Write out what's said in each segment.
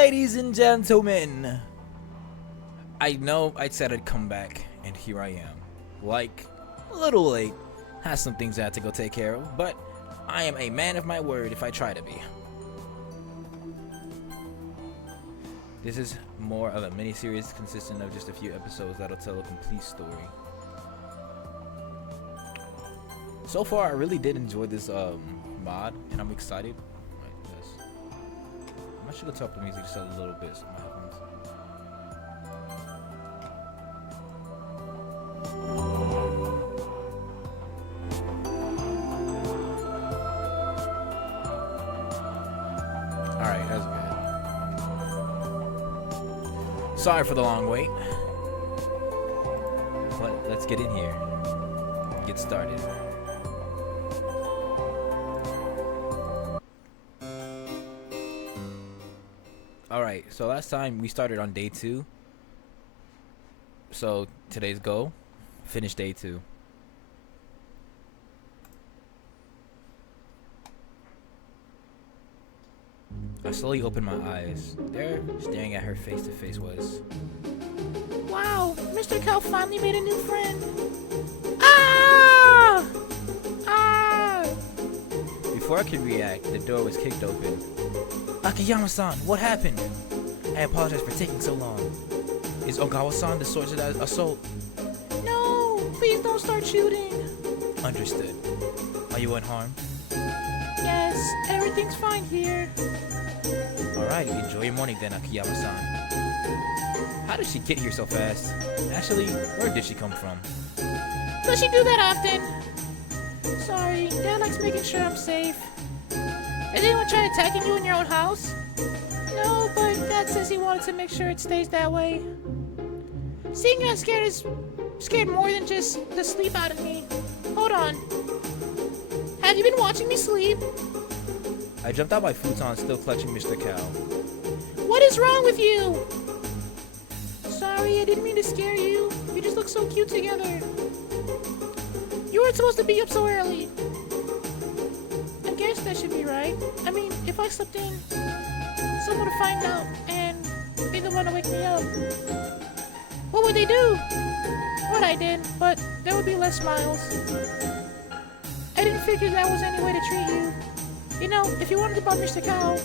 Ladies and gentlemen, I know I said I'd come back, and here I am. Like, a little late. Has some things I had to go take care of, but I am a man of my word if I try to be. This is more of a mini-series consisting of just a few episodes that'll tell a complete story. So far, I really did enjoy this mod, and I'm excited. I'm actually gonna top the music just a little bit. So my headphones. Alright, that's good. Sorry for the long wait. But let's get in here. Get started. Alright, so last time we started on day 2. So today's goal, finish day 2. I slowly opened my eyes. There, staring at her face to face was... Wow, Mr. Cow finally made a new friend. Ah! Ah! Before I could react, the door was kicked open. Akiyama-san, what happened? I apologize for taking so long. Is Ogawa-san the source of that assault? No, please don't start shooting. Understood. Are you unharmed? Yes, everything's fine here. Alright, enjoy your morning then, Akiyama-san. How did she get here so fast? Actually, where did she come from? Does she do that often? Sorry, Dad likes making sure I'm safe. Did anyone try attacking you in your own house? No, but Dad says he wanted to make sure it stays that way. Seeing you scared is scared more than just the sleep out of me. Hold on. Have you been watching me sleep? I jumped out my futon, still clutching Mr. Cow. What is wrong with you? Sorry, I didn't mean to scare you. You just look so cute together. You weren't supposed to be up so early. I guess that should be right. I mean, if I slept in, someone would find out and be the one to wake me up. What would they do? What I did, but there would be less smiles. I didn't figure that was any way to treat you. You know, if you wanted to bother Mr. Cow,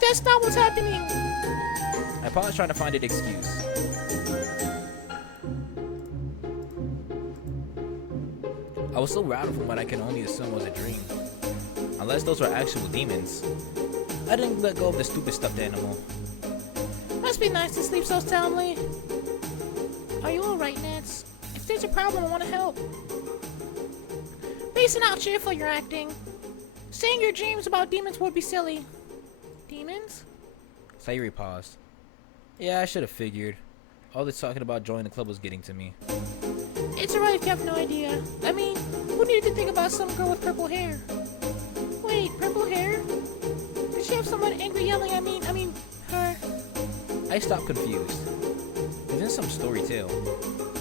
that's not what's happening. I paused trying to find an excuse. I was so rattled from what I can only assume was a dream. Unless those were actual demons. I didn't let go of the stupid stuffed animal. Must be nice to sleep so soundly. Are you alright, Nance? If there's a problem, I want to help. Listen how cheerful you're acting. Saying your dreams about demons would be silly. Demons? Sayuri paused. Yeah, I should have figured. All this talking about joining the club was getting to me. It's alright if you have no idea. I mean, who needed to think about some girl with purple hair? Wait, purple hair? Did she have someone angry yelling at me? I mean, her? I stopped confused. Isn't this some story tale?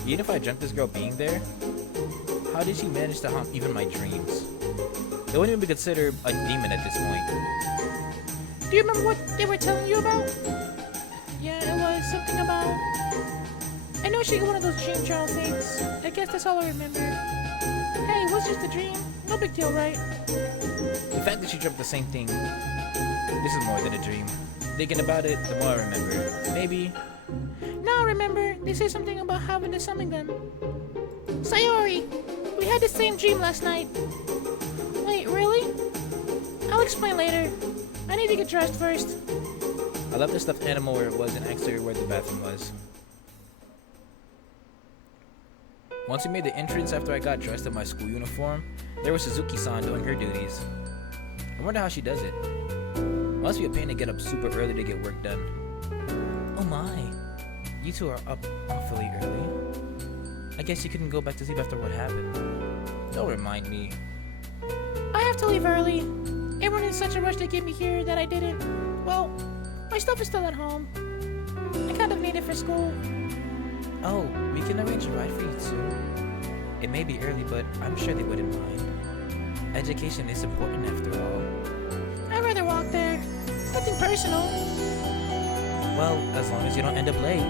Even if I dreamt this girl being there, how did she manage to haunt even my dreams? It wouldn't even be considered a demon at this point. Do you remember what they were telling you about? Yeah, it was something about... I know she got one of those dream journal things. I guess that's all I remember. Hey, it was just a dream. No big deal, right? The fact that she dreamt the same thing, this is more than a dream. Thinking about it, the more I remember. Maybe... Now I remember, they say something about having to summon them. Sayori, we had the same dream last night. Wait, really? I'll explain later. I need to get dressed first. I left the stuffed animal where it was and asked her where the bathroom was. Once we made the entrance after I got dressed in my school uniform, there was Suzuki-san doing her duties. I wonder how she does it. Must be a pain to get up super early to get work done. Oh my, you two are up awfully early. I guess you couldn't go back to sleep after what happened. Don't remind me. I have to leave early. Everyone is in such a rush to get me here that I didn't. Well, my stuff is still at home. I kind of need it for school. Oh, we can arrange a ride for you too. It may be early, but I'm sure they wouldn't mind. Education is important after all. I'd rather walk there. Nothing personal. Well, as long as you don't end up late.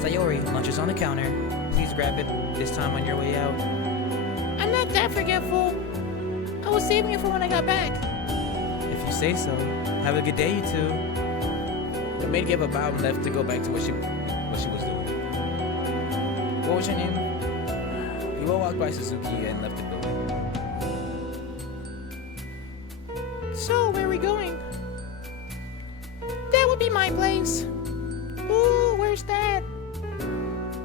Sayori, lunch is on the counter. Please grab it this time on your way out. I'm not that forgetful. I was saving it for when I got back. If you say so. Have a good day, you two. The maid gave a bow and left to go back to what she was doing. What was your name? We all walked by Suzuki and left the building. So, where are we going? That would be my place. Ooh, where's that?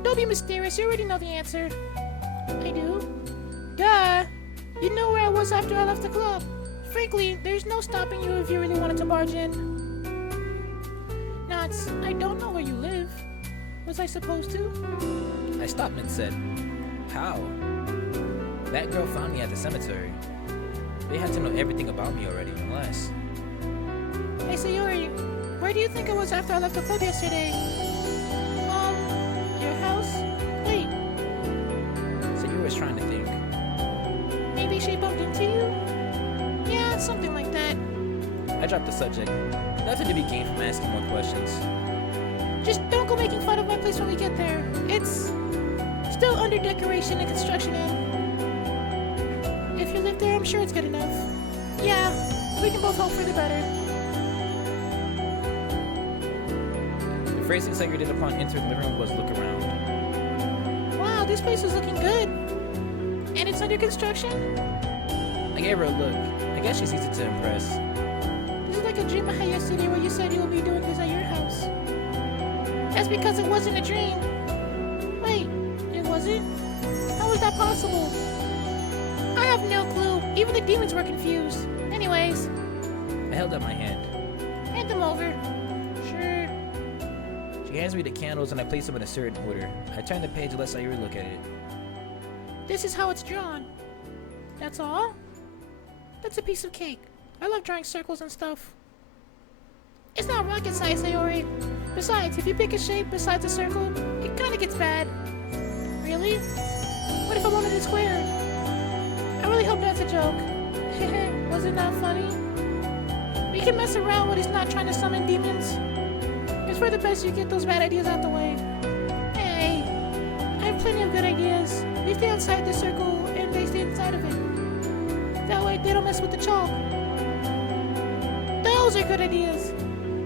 Don't be mysterious, you already know the answer. I do? Duh! You know where I was after I left the club. Frankly, there's no stopping you if you really wanted to barge in. Nuts, I don't know where you live. Was I supposed to? I stopped and said, how? That girl found me at the cemetery. They had to know everything about me already, unless... Hey Sayori, where do you think I was after I left the club yesterday? Your house? Wait, Sayori was trying to think. maybe she bumped into you? Yeah, something like that. I dropped the subject. Nothing to be gained from asking more questions. Just don't go making fun of my place when we get there. It's still under decoration and construction in. If you live there, I'm sure it's good enough. Yeah, we can both hope for the better. The phrase Sayori did upon entering the room was look around. Wow, this place is looking good. And it's under construction? I gave her a look. I guess she's easy to impress. This is like a dream I had yesterday where you said you would be doing this at your house. That's because it wasn't a dream. Wait, it wasn't? How is that possible? I have no clue. Even the demons were confused. Anyways, I held out my hand. hand them over. Sure. She hands me the candles and I place them in a certain order. I turn the page and let Sayori look at it. This is how it's drawn. That's all? That's a piece of cake. I love drawing circles and stuff. It's not rocket science, Sayori. Besides, if you pick a shape besides a circle, it kinda gets bad. Really? What if I wanted a square? I really hope that's a joke. Was it not funny? We can mess around when it's not trying to summon demons. It's for the best you get those bad ideas out the way. Hey, I have plenty of good ideas. They stay outside the circle and they stay inside of it. That way they don't mess with the chalk. Those are good ideas.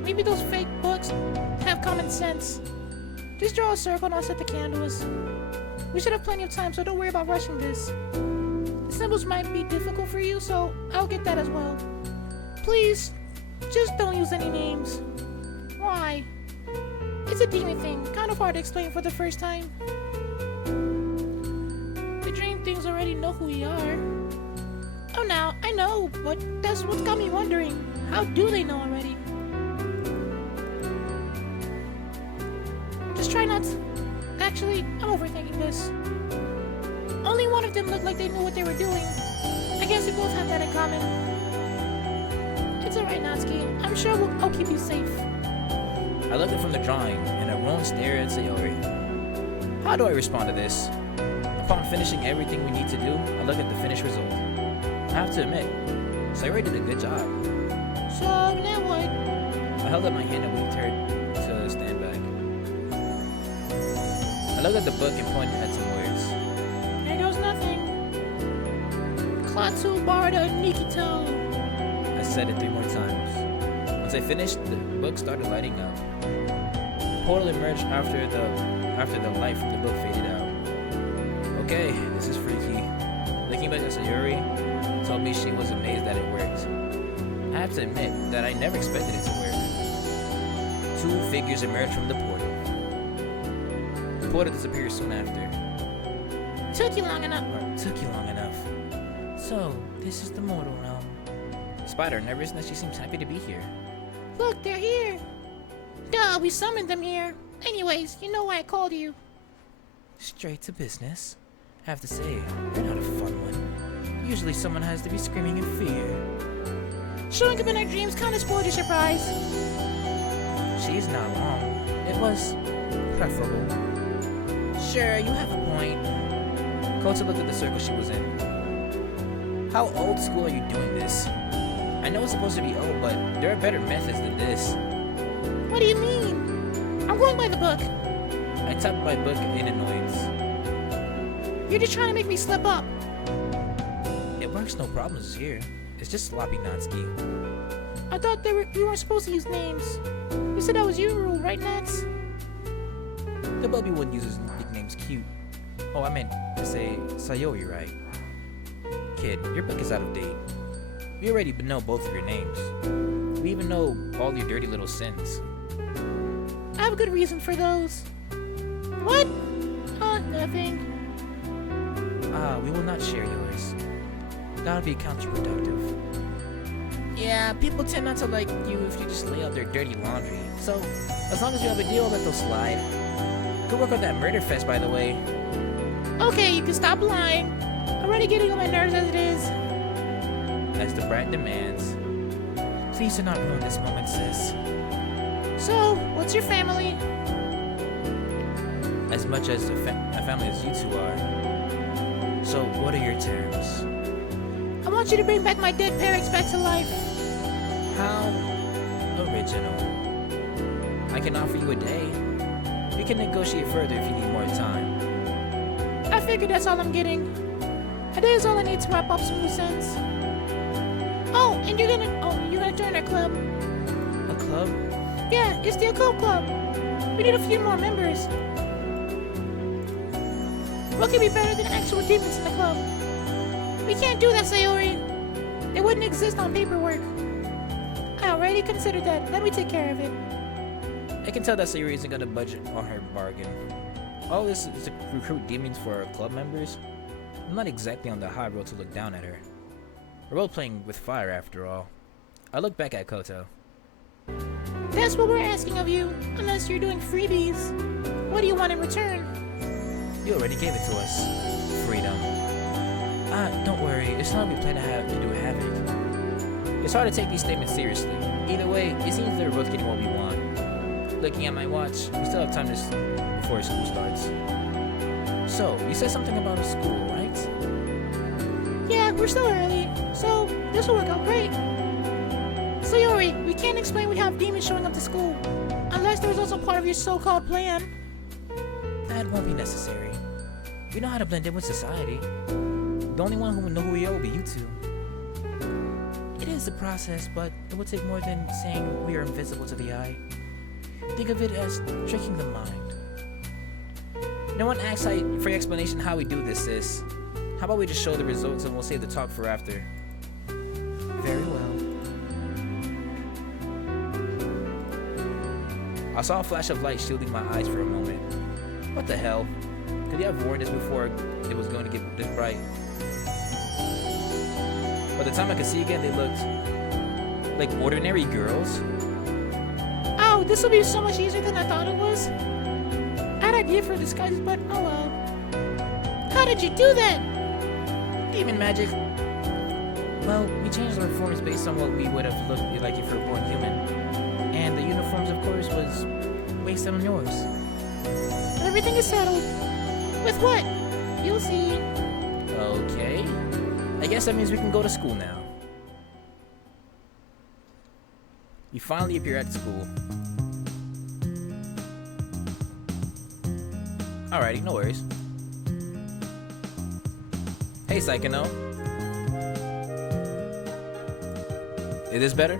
Maybe those fake books have common sense. Just draw a circle and I'll set the candles. We should have plenty of time, so don't worry about rushing this. The symbols might be difficult for you, so I'll get that as well. Please, just don't use any names. Why? It's a demon thing, kind of hard to explain for the first time. The dream things already know who we are. Oh, now, I know, but that's what's got me wondering. How do they know already? Just try not to... Actually, I'm overthinking this. Only one of them looked like they knew what they were doing. I guess we both have that in common. It's alright, Natsuki. I'm sure I'll keep you safe. I looked up from the drawing and I won't stare at Sayori. How do I respond to this? Upon finishing everything we need to do, I look at the finished result. I have to admit, Sayori did a good job. So, now what? I held up my hand and waved her to stand back. I looked at the book and pointed at some words. Here goes nothing. Klaatu Barda Nikito. I said it 3 more times. Once I finished, the book started lighting up. The portal emerged after the light from the book faded out. Okay, this is freaky. Looking back at Sayori, told me she was amazed that it worked. I have to admit that I never expected it to work. 2 figures emerged from the portal. The portal disappeared soon after. Took you long enough. Took you long enough. So, this is the mortal realm. Despite her nervousness, she seems happy to be here. Look, they're here. Duh, we summoned them here. Anyways, you know why I called you. Straight to business. I have to say, you're not a fun one. Usually someone has to be screaming in fear. Showing up in our dreams kind of spoiled your surprise. She's not wrong. It was preferable. Sure, you have a point. Koto looked at the circle she was in. How old school are you doing this? I know it's supposed to be old, but there are better methods than this. What do you mean? I'm going by the book. I tapped my book in annoyance. You're just trying to make me slip up. It works, no problems here. It's just sloppy Natsuki. I thought we weren't supposed to use names. You said that was your rule, right, Nats? The Bubby one uses nicknames cute. Oh, I meant to say Sayori, right? Kid, your book is out of date. We already know both of your names. We even know all your dirty little sins. I have a good reason for those. What? Nothing. We will not share yours. That would be counterproductive. Yeah, people tend not to like you if you just lay out their dirty laundry. So, as long as you have a deal, let those slide. Good work on that murder fest, by the way. Okay, you can stop lying. I'm already getting on my nerves as it is. As the brat demands. Please do not ruin this moment, sis. So, what's your family? As much as a family as you two are. So, what are your terms? I want you to bring back my dead parents back to life. How original. I can offer you a day. We can negotiate further if you need more time. I figured that's all I'm getting. A day is all I need to wrap up some loose ends. Oh, and you're gonna join our club. A club? Yeah, it's the occult club. We need a few more members. What could be better than actual demons in the club? We can't do that, Sayori. They wouldn't exist on paperwork. I already considered that. Let me take care of it. I can tell that Sayuri isn't gonna budget on her bargain. All this is to recruit demons for our club members. I'm not exactly on the high road to look down at her. We're role playing with fire after all. I look back at Koto. That's what we're asking of you, unless you're doing freebies. What do you want in return? You already gave it to us. Freedom. Don't worry, it's not we plan to do havoc. It's hard to take these statements seriously. Either way, it seems they're both getting what we want. Looking at my watch, we still have time before school starts. So, you said something about a school, right? Yeah, we're still early, so this will work out great. Sayori, we can't explain we have demons showing up to school, unless there's also part of your so-called plan. That won't be necessary. We know how to blend in with society. The only one who will know who we are will be you two. It is a process, but it will take more than saying we are invisible to the eye. Think of it as tricking the mind. No one asks for your explanation how we do this, sis. How about we just show the results and we'll save the talk for after? Very well. I saw a flash of light shielding my eyes for a moment. What the hell? Could you have warned us before it was going to get this bright? By the time I could see again, they looked like ordinary girls. Oh, this will be so much easier than I thought it was. I had an idea for disguises, but oh well. How did you do that? Demon magic. Well, we changed our forms based on what we would have looked like if we were born human. And the uniforms, of course, was based on yours. Everything is settled. With what? You'll see. Okay. I guess that means we can go to school now. We finally appear at school. Alrighty, no worries. Hey, Psychono. Is this better?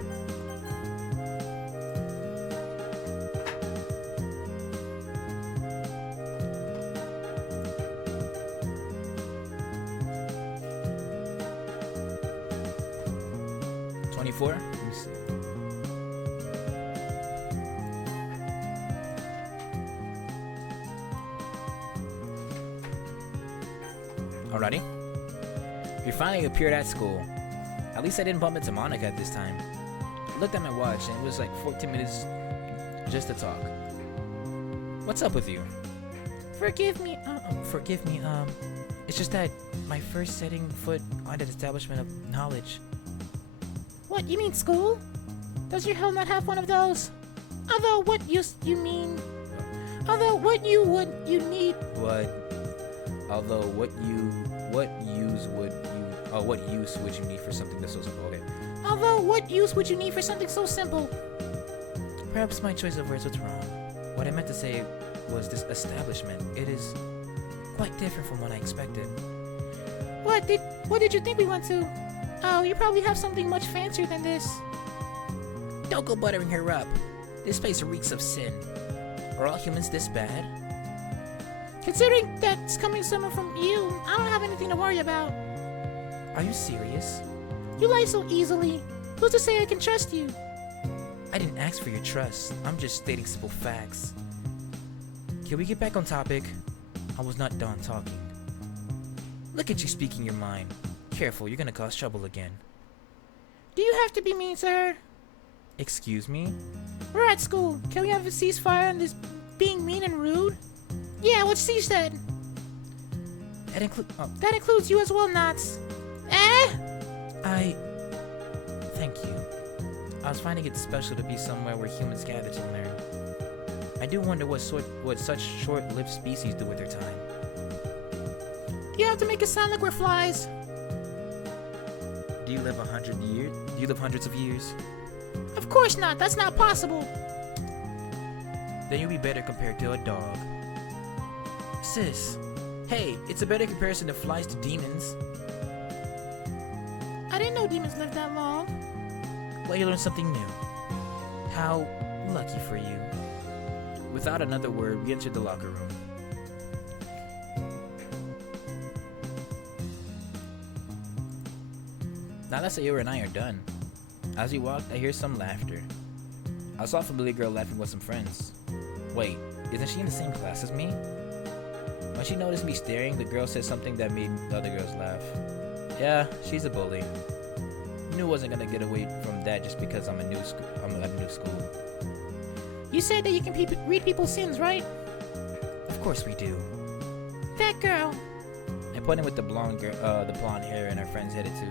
Let me see. Alrighty. We finally appeared at school. At least I didn't bump into Monica at this time. I looked at my watch and it was like 14 minutes just to talk. What's up with you? Forgive me. It's just that my first setting foot on the establishment of knowledge. What, you mean school? Does your hell not have one of those? Although what use you need? What use would you need for something that's so simple? Okay. Although what use would you need for something so simple? Perhaps my choice of words was wrong. What I meant to say was this establishment. It is quite different from what I expected. What did you think we went to? Oh, you probably have something much fancier than this. Don't go buttering her up. This place reeks of sin. Are all humans this bad? Considering that's coming someone from you, I don't have anything to worry about. Are you serious? You lie so easily. Who's to say I can trust you? I didn't ask for your trust. I'm just stating simple facts. Can we get back on topic? I was not done talking. Look at you speaking your mind. Careful, you're gonna cause trouble again. Do you have to be mean to her? Excuse me? We're at school. Can we have a ceasefire on this being mean and rude? Yeah, what she said. That includes you as well, Knots. Thank you. I was finding it special to be somewhere where humans gather to learn. I do wonder what such short-lived species do with their time. You have to make it sound like we're flies. Do you live 100 years? Do you live hundreds of years? Of course not. That's not possible. Then you'll be better compared to a dog. Sis, hey, it's a better comparison to flies to demons. I didn't know demons lived that long. Well, you learned something new. How lucky for you. Without another word, we entered the locker room. Now that Sayori and I are done. As we walked, I hear some laughter. I saw a familiar girl laughing with some friends. Wait, isn't she in the same class as me? When she noticed me staring, the girl said something that made the other girls laugh. Yeah, she's a bully. Knew I wasn't gonna get away from that just because I'm at a new school. You said that you can read people's sins, right? Of course we do. That girl. I pointed with the blonde hair and her friends headed to.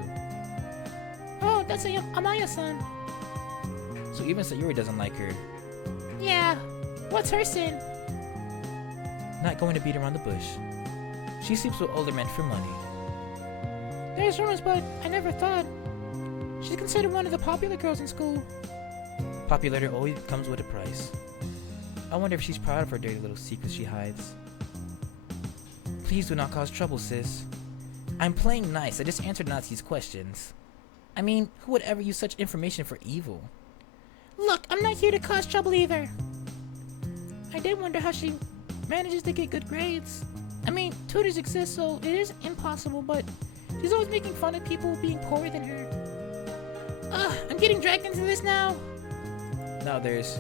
Oh, that's Amaya-san. So even Sayuri doesn't like her. Yeah. What's her sin? Not going to beat around the bush. She sleeps with older men for money. There's rumors, but I never thought. She's considered one of the popular girls in school. Popularity always comes with a price. I wonder if she's proud of her dirty little secrets she hides. Please do not cause trouble, sis. I'm playing nice. I just answered Nazi's questions. I mean, who would ever use such information for evil? Look, I'm not here to cause trouble either. I did wonder how she manages to get good grades. I mean, tutors exist, so it is impossible, but she's always making fun of people being poorer than her. I'm getting dragged into this now. Now there's...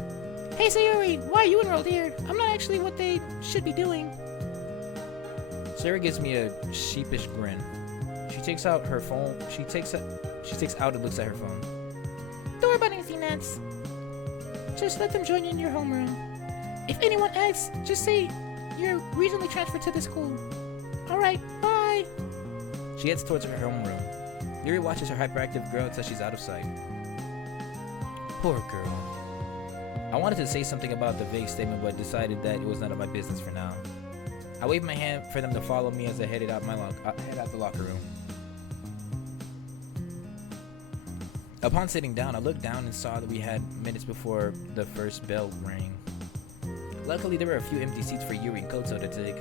Hey Sayori, why are you enrolled here? I'm not actually what they should be doing. Sarah gives me a sheepish grin. She takes out her phone. She takes out and looks at her phone. Don't worry about anything, Nance. Just let them join you in your homeroom. If anyone asks, just say you're recently transferred to the school. Alright, bye! She heads towards her homeroom. Yuri watches her hyperactive girl until she's out of sight. Poor girl. I wanted to say something about the vague statement, but decided that it was none of my business for now. I waved my hand for them to follow me as I headed out the locker room. Upon sitting down, I looked down and saw that we had minutes before the first bell rang. Luckily, there were a few empty seats for Yuri and Koto to take.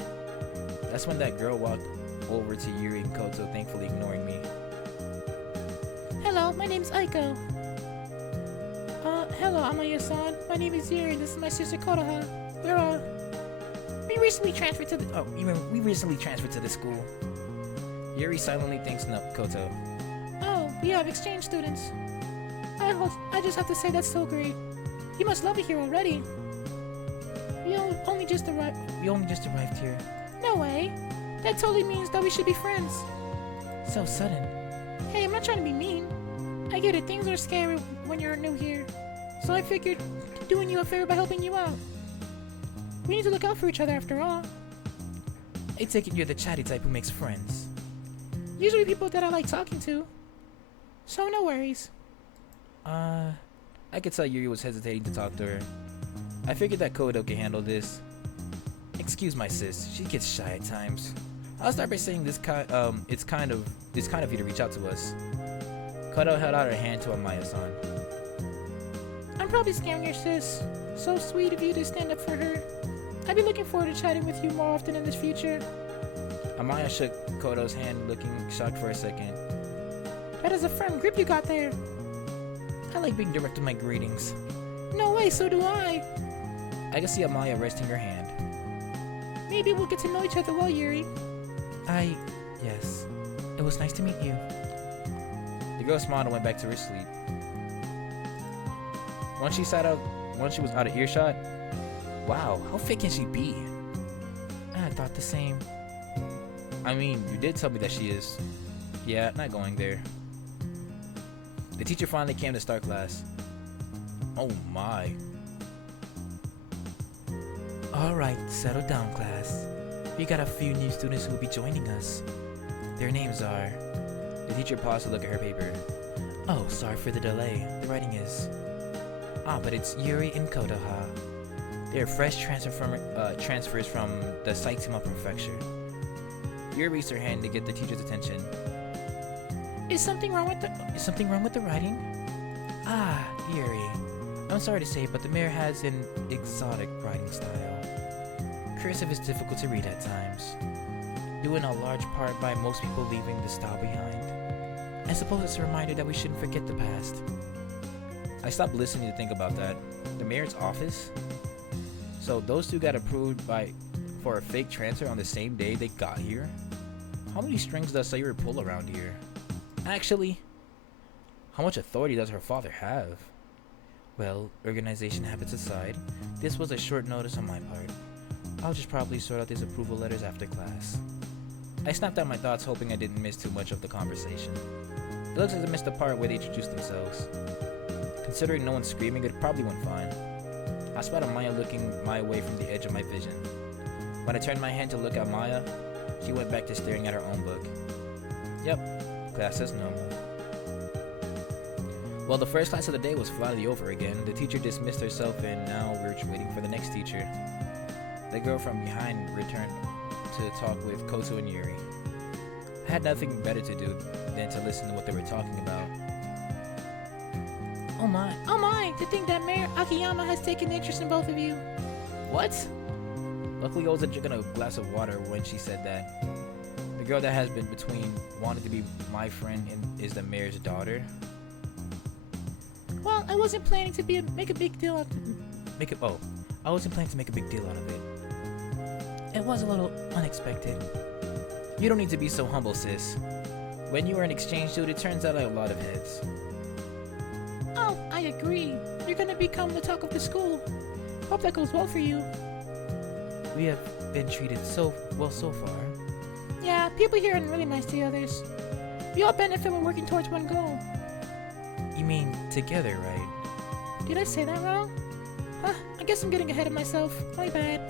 That's when that girl walked over to Yuri and Koto, thankfully ignoring me. Hello, my name's Aiko. Hello, Amaya-san. My name is Yuri, and this is my sister Kotoha. We recently transferred to the... we recently transferred to the school. Yuri silently thanks Koto. Oh, we have exchange students. I just have to say that's so great. You must love it here already. We only just arrived here. No way. That totally means that we should be friends. So sudden. Hey, I'm not trying to be mean. I get it, things are scary when you're new here. So I figured doing you a favor by helping you out. We need to look out for each other after all. I take it you're the chatty type who makes friends. Usually people that I like talking to. So no worries. I could tell Yuri was hesitating to talk to her. I figured that Kodo could handle this. Excuse my sis, she gets shy at times. I'll start by saying it's kind of you to reach out to us. Kodo held out her hand to Amaya-san. I'm probably scaring your sis. So sweet of you to stand up for her. I'd be looking forward to chatting with you more often in the future. Amaya shook Koto's hand, looking shocked for a second. That is a firm grip you got there. I like being direct with my greetings. No way, so do I. I can see Amaya resting her hand. Maybe we'll get to know each other well, Yuri. Yes. It was nice to meet you. The girl smiled and went back to her sleep. Once she was out of earshot, wow, how fit can she be? I thought the same. I mean, you did tell me that she is. Yeah, not going there. The teacher finally came to start class. Oh my. Alright, settle down, class. We got a few new students who will be joining us. Their names are... The teacher paused to look at her paper. Oh, sorry for the delay. The writing is... but it's Yuri and Koto, huh? They're fresh transfers from the Saitama Prefecture. Yuri raised her hand to get the teacher's attention. Is something wrong with the writing? Yuri. I'm sorry to say, but the mayor has an exotic writing style. Cursive is difficult to read at times, due in a large part by most people leaving the style behind. I suppose it's a reminder that we shouldn't forget the past. I stopped listening to think about that. The mayor's office? So those two got approved for a fake transfer on the same day they got here? How many strings does Sayuri pull around here? Actually, how much authority does her father have? Well, organization habits aside, this was a short notice on my part. I'll just probably sort out these approval letters after class. I snapped out my thoughts, hoping I didn't miss too much of the conversation. It looks as if I missed the part where they introduced themselves. Considering no one's screaming, it probably went fine. I spotted Maya looking my way from the edge of my vision. When I turned my head to look at Maya, she went back to staring at her own book. Yep, class as normal. Well, the first class of the day was finally over again. The teacher dismissed herself and now we're waiting for the next teacher. The girl from behind returned to talk with Koto and Yuri. I had nothing better to do than to listen to what they were talking about. Oh my, to think that Mayor Akiyama has taken interest in both of you. What? Luckily I wasn't drinking a glass of water when she said that. The girl that has been between wanting to be my friend and is the mayor's daughter. Well, I wasn't planning to make a big deal out I wasn't planning to make a big deal out of it. It was a little unexpected. You don't need to be so humble, sis. When you are an exchange student, it turns out I have a lot of heads. Oh, I agree. You're gonna become the talk of the school. Hope that goes well for you. We have been treated so well so far. Yeah, people here are really nice to the others. We all benefit when working towards one goal. You mean together, right? Did I say that wrong? I guess I'm getting ahead of myself. My bad.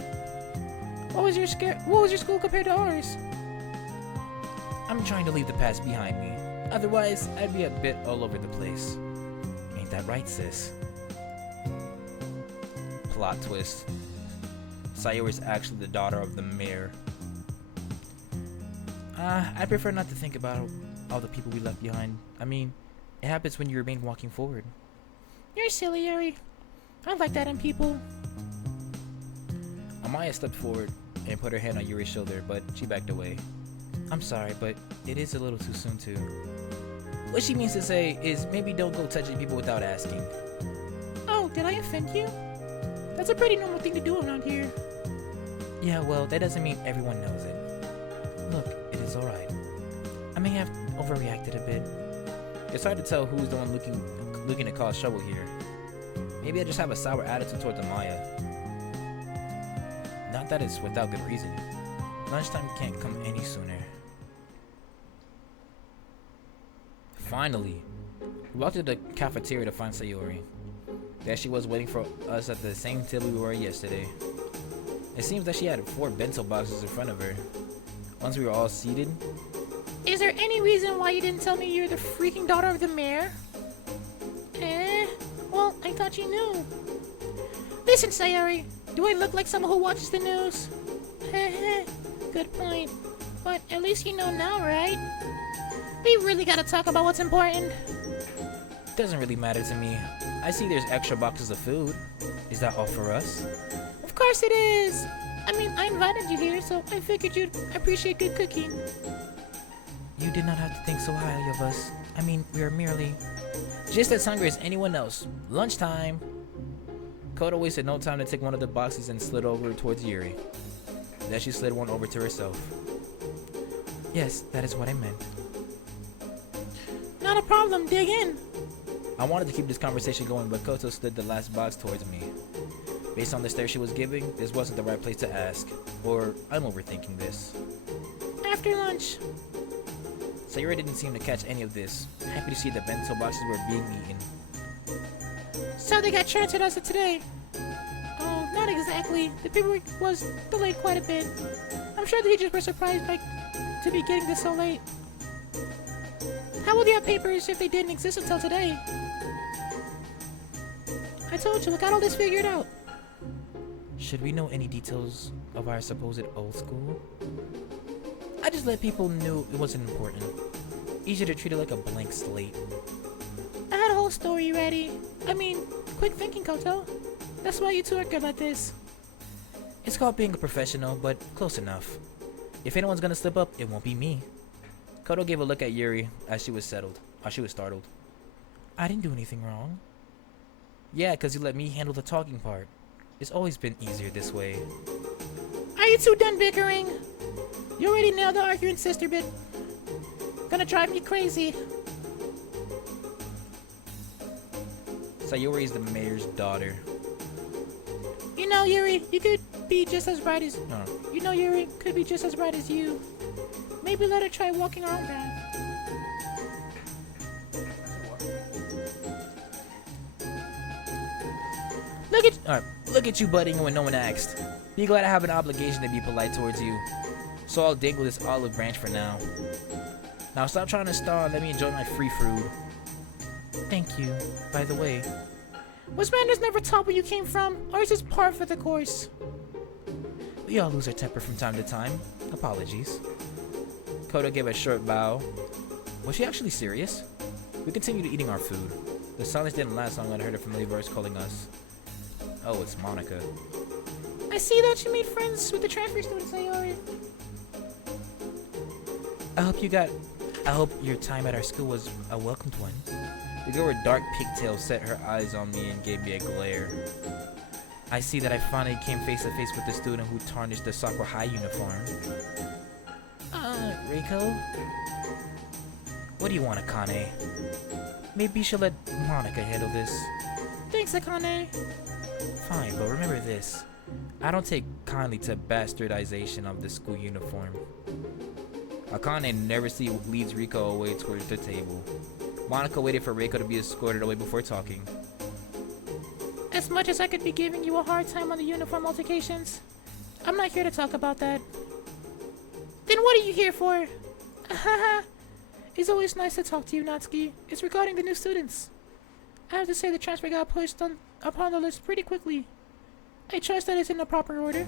What was your school compared to ours? I'm trying to leave the past behind me. Otherwise, I'd be a bit all over the place. Ain't that right, sis? Plot twist. Sayuri is actually the daughter of the mayor. I prefer not to think about all the people we left behind. I mean, it happens when you remain walking forward. You're silly, Yuri. I like that in people. Amaya stepped forward and put her hand on Yuri's shoulder, but she backed away. I'm sorry, but it is a little too soon to... What she means to say is maybe don't go touching people without asking. Oh, did I offend you? That's a pretty normal thing to do around here. Yeah, well, that doesn't mean everyone knows it. Look, it is alright. I may have overreacted a bit. It's hard to tell who's the one looking to cause trouble here. Maybe I just have a sour attitude towards Amaya. Not that it's without good reason. Lunchtime can't come any sooner. Finally, we walked to the cafeteria to find Sayuri. There she was waiting for us at the same table we were yesterday. It seems that she had 4 bento boxes in front of her. Once we were all seated... Is there any reason why you didn't tell me you're the freaking daughter of the mayor? Well, I thought you knew. Listen, Sayuri, do I look like someone who watches the news? Good point. But at least you know now, right? We really gotta talk about what's important. Doesn't really matter to me. I see there's extra boxes of food. Is that all for us? Of course it is! I mean, I invited you here, so I figured you'd appreciate good cooking. You did not have to think so highly of us. I mean, we are merely just as hungry as anyone else. Lunchtime. Koto wasted no time to take one of the boxes and slid over towards Yuri. Then she slid one over to herself. Yes, that is what I meant. Not a problem, dig in. I wanted to keep this conversation going, but Koto slid the last box towards me. Based on the stare she was giving, this wasn't the right place to ask. Or I'm overthinking this. After lunch. Sayuri didn't seem to catch any of this. Happy to see the bento boxes were being eaten. So they got transferred as of today. Oh, not exactly. The paperwork was delayed quite a bit. I'm sure the teachers were surprised to be getting this so late. How will they have papers if they didn't exist until today? I told you, I got all this figured out. Should we know any details of our supposed old school? I just let people know it wasn't important. Easier to treat it like a blank slate. I had a whole story ready. I mean, quick thinking, Koto. That's why you two are good at this. It's called being a professional, but close enough. If anyone's gonna slip up, it won't be me. Koto gave a look at Yuri as she was startled. I didn't do anything wrong. Yeah, because you let me handle the talking part. It's always been easier this way. Are you two done bickering? You already nailed the arguing sister bit. Gonna drive me crazy. Sayuri is the mayor's daughter. You know, Yuri, you could be just as bright as... No. You know, Yuri could be just as bright as you. Maybe let her try walking her own path. Look at you butting in when no one asked. Be glad I have an obligation to be polite towards you. So I'll dangle this olive branch for now. Now stop trying to stall and let me enjoy my free fruit. Thank you. By the way, was manners never taught where you came from, or is this par for the course? we all lose our temper from time to time. Apologies. Koto gave a short bow. Was she actually serious? We continued eating our food. The silence didn't last long when I heard a familiar voice calling us. Oh, it's Monica. I see that you made friends with the transfer students, Sayori. I hope your time at our school was a welcomed one. The girl with dark pigtails set her eyes on me and gave me a glare. I see that I finally came face to face with the student who tarnished the Sakura High uniform. Reiko? What do you want, Akane? Maybe you should let Monica handle this. Thanks, Akane. Fine, but remember this. I don't take kindly to bastardization of the school uniform. Akane nervously leads Riko away towards the table. Monica waited for Reiko to be escorted away before talking. As much as I could be giving you a hard time on the uniform altercations, I'm not here to talk about that. Then what are you here for? Haha. It's always nice to talk to you, Natsuki. It's regarding the new students. I have to say the transfer got pushed upon the list pretty quickly. I trust that it's in the proper order.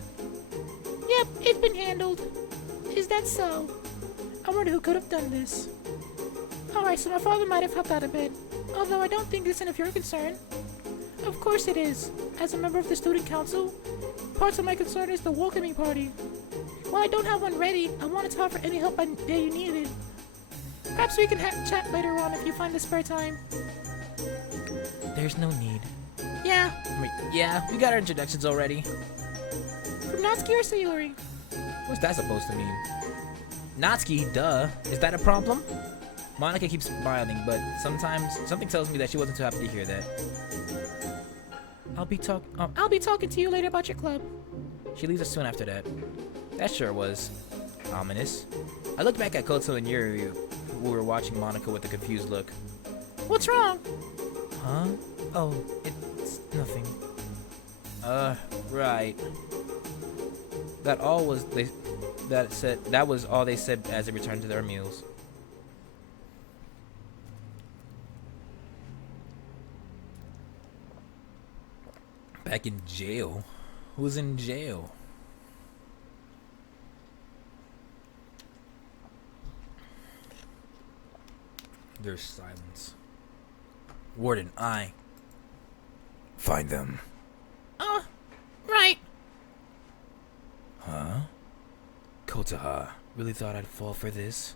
Yep, it's been handled. Is that so? I wonder who could have done this. Alright, so my father might have helped out a bit. Although I don't think it's none of your concern. Of course it is. As a member of the student council, parts of my concern is the welcoming party. While I don't have one ready, I wanted to offer any help that you needed. Perhaps we can chat later on if you find the spare time. There's no need. Yeah. Yeah, we got our introductions already. From Natsuki or Sayori? What's that supposed to mean? Natsuki, duh. Is that a problem? Monica keeps smiling, but sometimes something tells me that she wasn't too happy to hear that. I'll be talking to you later about your club. She leaves us soon after that. That sure was ominous. I looked back at Koto and Yuri, who were watching Monica with a confused look. What's wrong? Huh? Oh, it's nothing. Right. That was all they said as they returned to their meals. Back in jail? Who's in jail? There's silence. Warden, find them. Right. Huh? Kotaha, really thought I'd fall for this?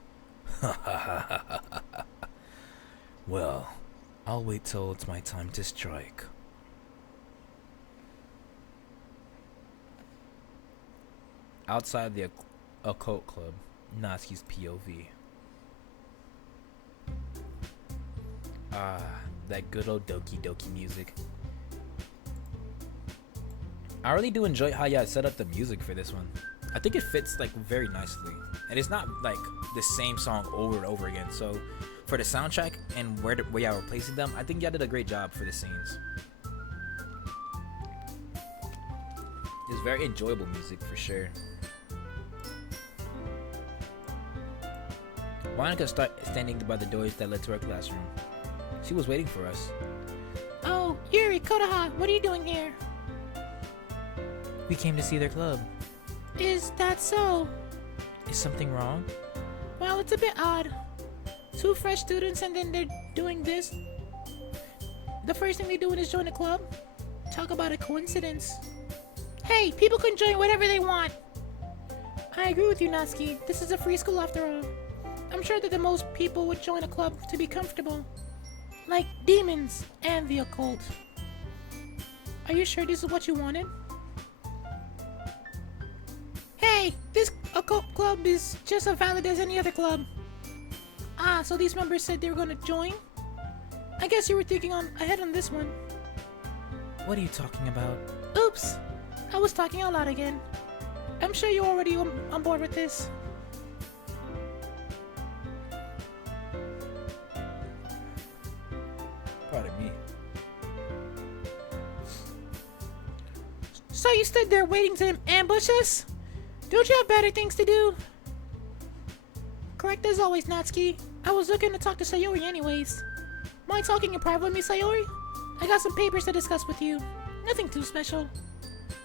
Well, I'll wait till it's my time to strike. Outside the occult club, Natsuki's POV. Ah, that good old doki music. I really do enjoy how y'all set up the music for this one. I think it fits like very nicely, and it's not like the same song over and over again. So for the soundtrack and where y'all were placing them, I think y'all did a great job for the scenes. It's very enjoyable music for sure. Monica started standing by the doors that led to our classroom. She was waiting for us. Oh, Yuri, Kotaha, what are you doing here? We came to see their club. Is that so? Is something wrong? Well, it's a bit odd. 2 fresh students and then they're doing this. The first thing they do is join a club. Talk about a coincidence. Hey, people can join whatever they want. I agree with you, Natsuki. This is a free school after all. I'm sure that the most people would join a club to be comfortable. Like demons and the occult. Are you sure this is what you wanted? Hey, this occult club is just as valid as any other club. Ah, so these members said they were gonna join? I guess you were thinking ahead on this one. What are you talking about? Oops, I was talking out loud again. I'm sure you're already on board with this. Pardon me. So you stood there waiting to ambush us? Don't you have better things to do? Correct as always, Natsuki. I was looking to talk to Sayori anyways. Mind talking in private with me, Sayori? I got some papers to discuss with you. Nothing too special.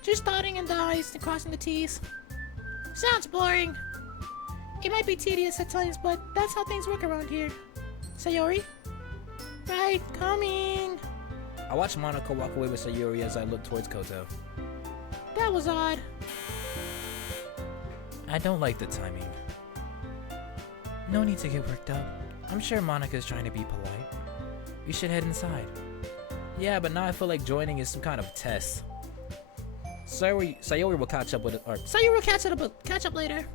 Just dotting in the I's and crossing the T's. Sounds boring. It might be tedious at times, but that's how things work around here. Sayori? Right, coming. I watched Monica walk away with Sayori as I looked towards Koto. That was odd. I don't like the timing. No need to get worked up. I'm sure Monica's trying to be polite. We should head inside. Yeah, but now I feel like joining is some kind of test. Sayori will catch up with it. Sayori will catch up later.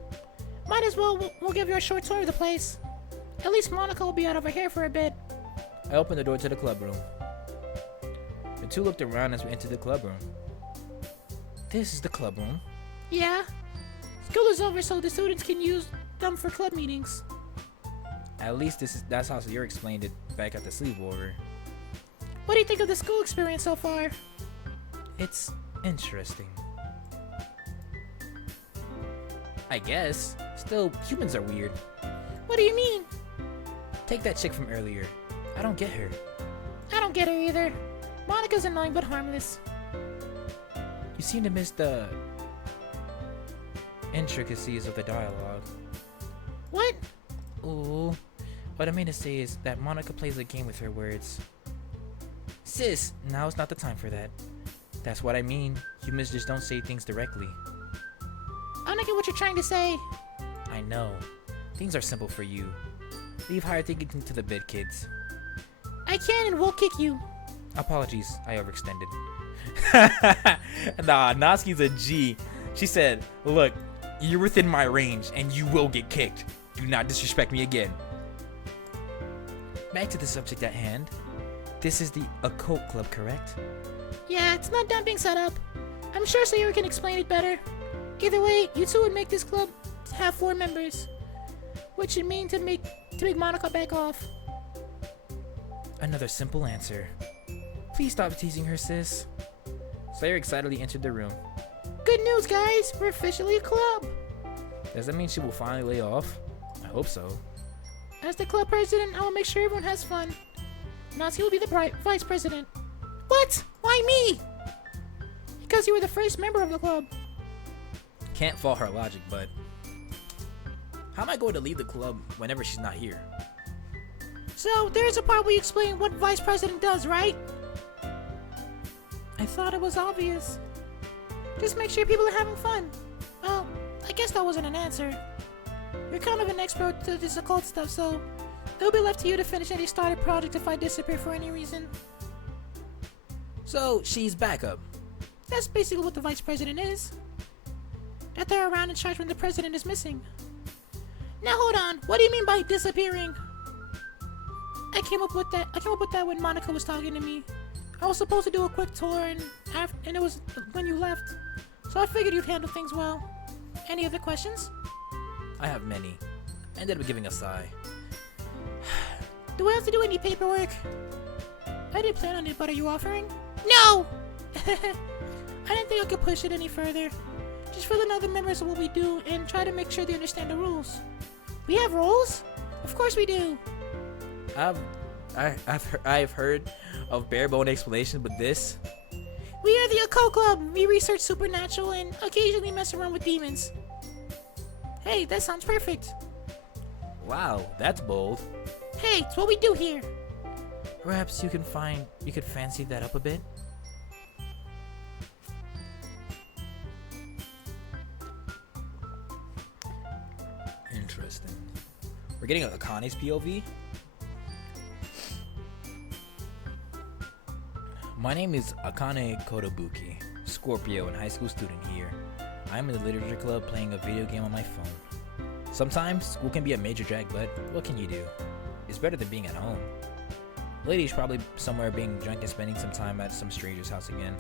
Might as well we'll give you a short tour of the place. At least Monica will be out of her hair for a bit. I opened the door to the club room. The two looked around as we entered the club room. This is the club room. Yeah. School is over, so the students can use them for club meetings. At least that's how Sayori explained it back at the sleepover. What do you think of the school experience so far? It's interesting. I guess. Still, humans are weird. What do you mean? Take that chick from earlier. I don't get her. I don't get her either. Monica's annoying but harmless. You seem to miss the intricacies of the dialogue. What? Ooh. What I mean to say is that Monica plays a game with her words. Sis, now is not the time for that. That's what I mean. Humans just don't say things directly. I don't get what you're trying to say. I know. Things are simple for you. Leave higher thinking to the bed, kids. I can and will kick you. Apologies, I overextended. Nah, Natsuki's a G. She said, look, you're within my range and you will get kicked. Do not disrespect me again. Back to the subject at hand. This is the occult club, correct? Yeah, it's not done being set up. I'm sure Sayori can explain it better. Either way, you two would make this club have 4 members. Which should mean to make Monica back off. Another simple answer. Please stop teasing her, sis. Sayori excitedly entered the room. Good news, guys! We're officially a club! Does that mean she will finally lay off? I hope so. As the club president, I will make sure everyone has fun. Natsuki will be the vice president. What? Why me? Because you were the first member of the club. Can't fault her logic, but how am I going to leave the club whenever she's not here? So, there's a part where you explain what vice president does, right? I thought it was obvious. Just make sure people are having fun. Well, I guess that wasn't an answer. You're kind of an expert to this occult stuff, so it'll be left to you to finish any started project if I disappear for any reason. So, she's backup. That's basically what the vice president is. That they're around in charge when the president is missing. Now hold on, what do you mean by disappearing? I came up with that when Monica was talking to me. I was supposed to do a quick tour and it was when you left. So I figured you'd handle things well. Any other questions? I have many. I ended up giving a sigh. Do I have to do any paperwork? I didn't plan on it, but are you offering? No! I didn't think I could push it any further. Just fill in other members of what we do and try to make sure they understand the rules. We have rules? Of course we do. I've heard of bare bone explanations, but this? We are the Occult Club. We research supernatural and occasionally mess around with demons. Hey, that sounds perfect. Wow, that's bold. Hey, it's what we do here. Perhaps you could fancy that up a bit? Interesting. We're getting Akane's POV? My name is Akane Kotobuki, Scorpio and high school student here. I'm in the literature club playing a video game on my phone. Sometimes school can be a major drag, but what can you do? It's better than being at home. Lady's probably somewhere being drunk and spending some time at some stranger's house again.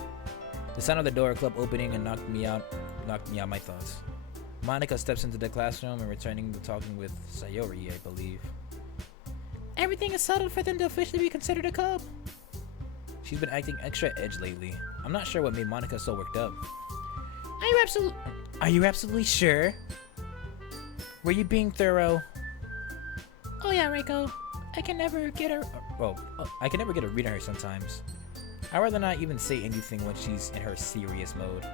The sound of the door club opening and knocked me out my thoughts. Monica steps into the classroom and returning to talking with Sayori, I believe. Everything is settled for them to officially be considered a club. She's been acting extra edge lately. I'm not sure what made Monica so worked up. Are you absolutely sure? Were you being thorough? Oh yeah, Reiko. I can never get a read on her sometimes. I'd rather not even say anything when she's in her serious mode.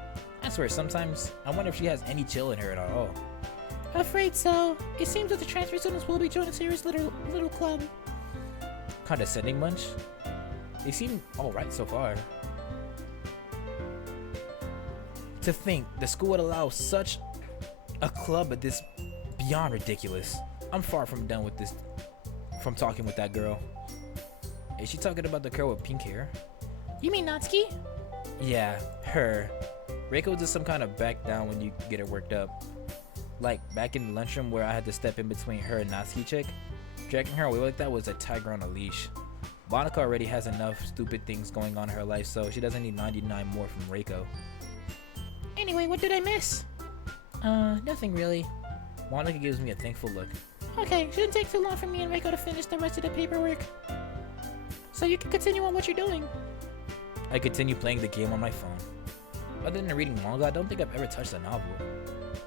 I swear, sometimes I wonder if she has any chill in her at all. Afraid so. It seems that the transfer students will be joining Sayori's little club. Condescending much? They seem alright so far. To think the school would allow such a club at this beyond ridiculous. I'm far from done with this, from talking with that girl. Is she talking about the girl with pink hair? You mean Natsuki? Yeah, her. Reiko does some kind of back down when you get her worked up. Like back in the lunchroom where I had to step in between her and Natsuki chick. Dragging her away like that was a tiger on a leash. Monica already has enough stupid things going on in her life, so she doesn't need 99 more from Reiko. Anyway, what did I miss? Nothing really. Monica gives me a thankful look. Okay, shouldn't take too long for me and Reiko to finish the rest of the paperwork. So you can continue on what you're doing. I continue playing the game on my phone. Other than reading manga, I don't think I've ever touched a novel.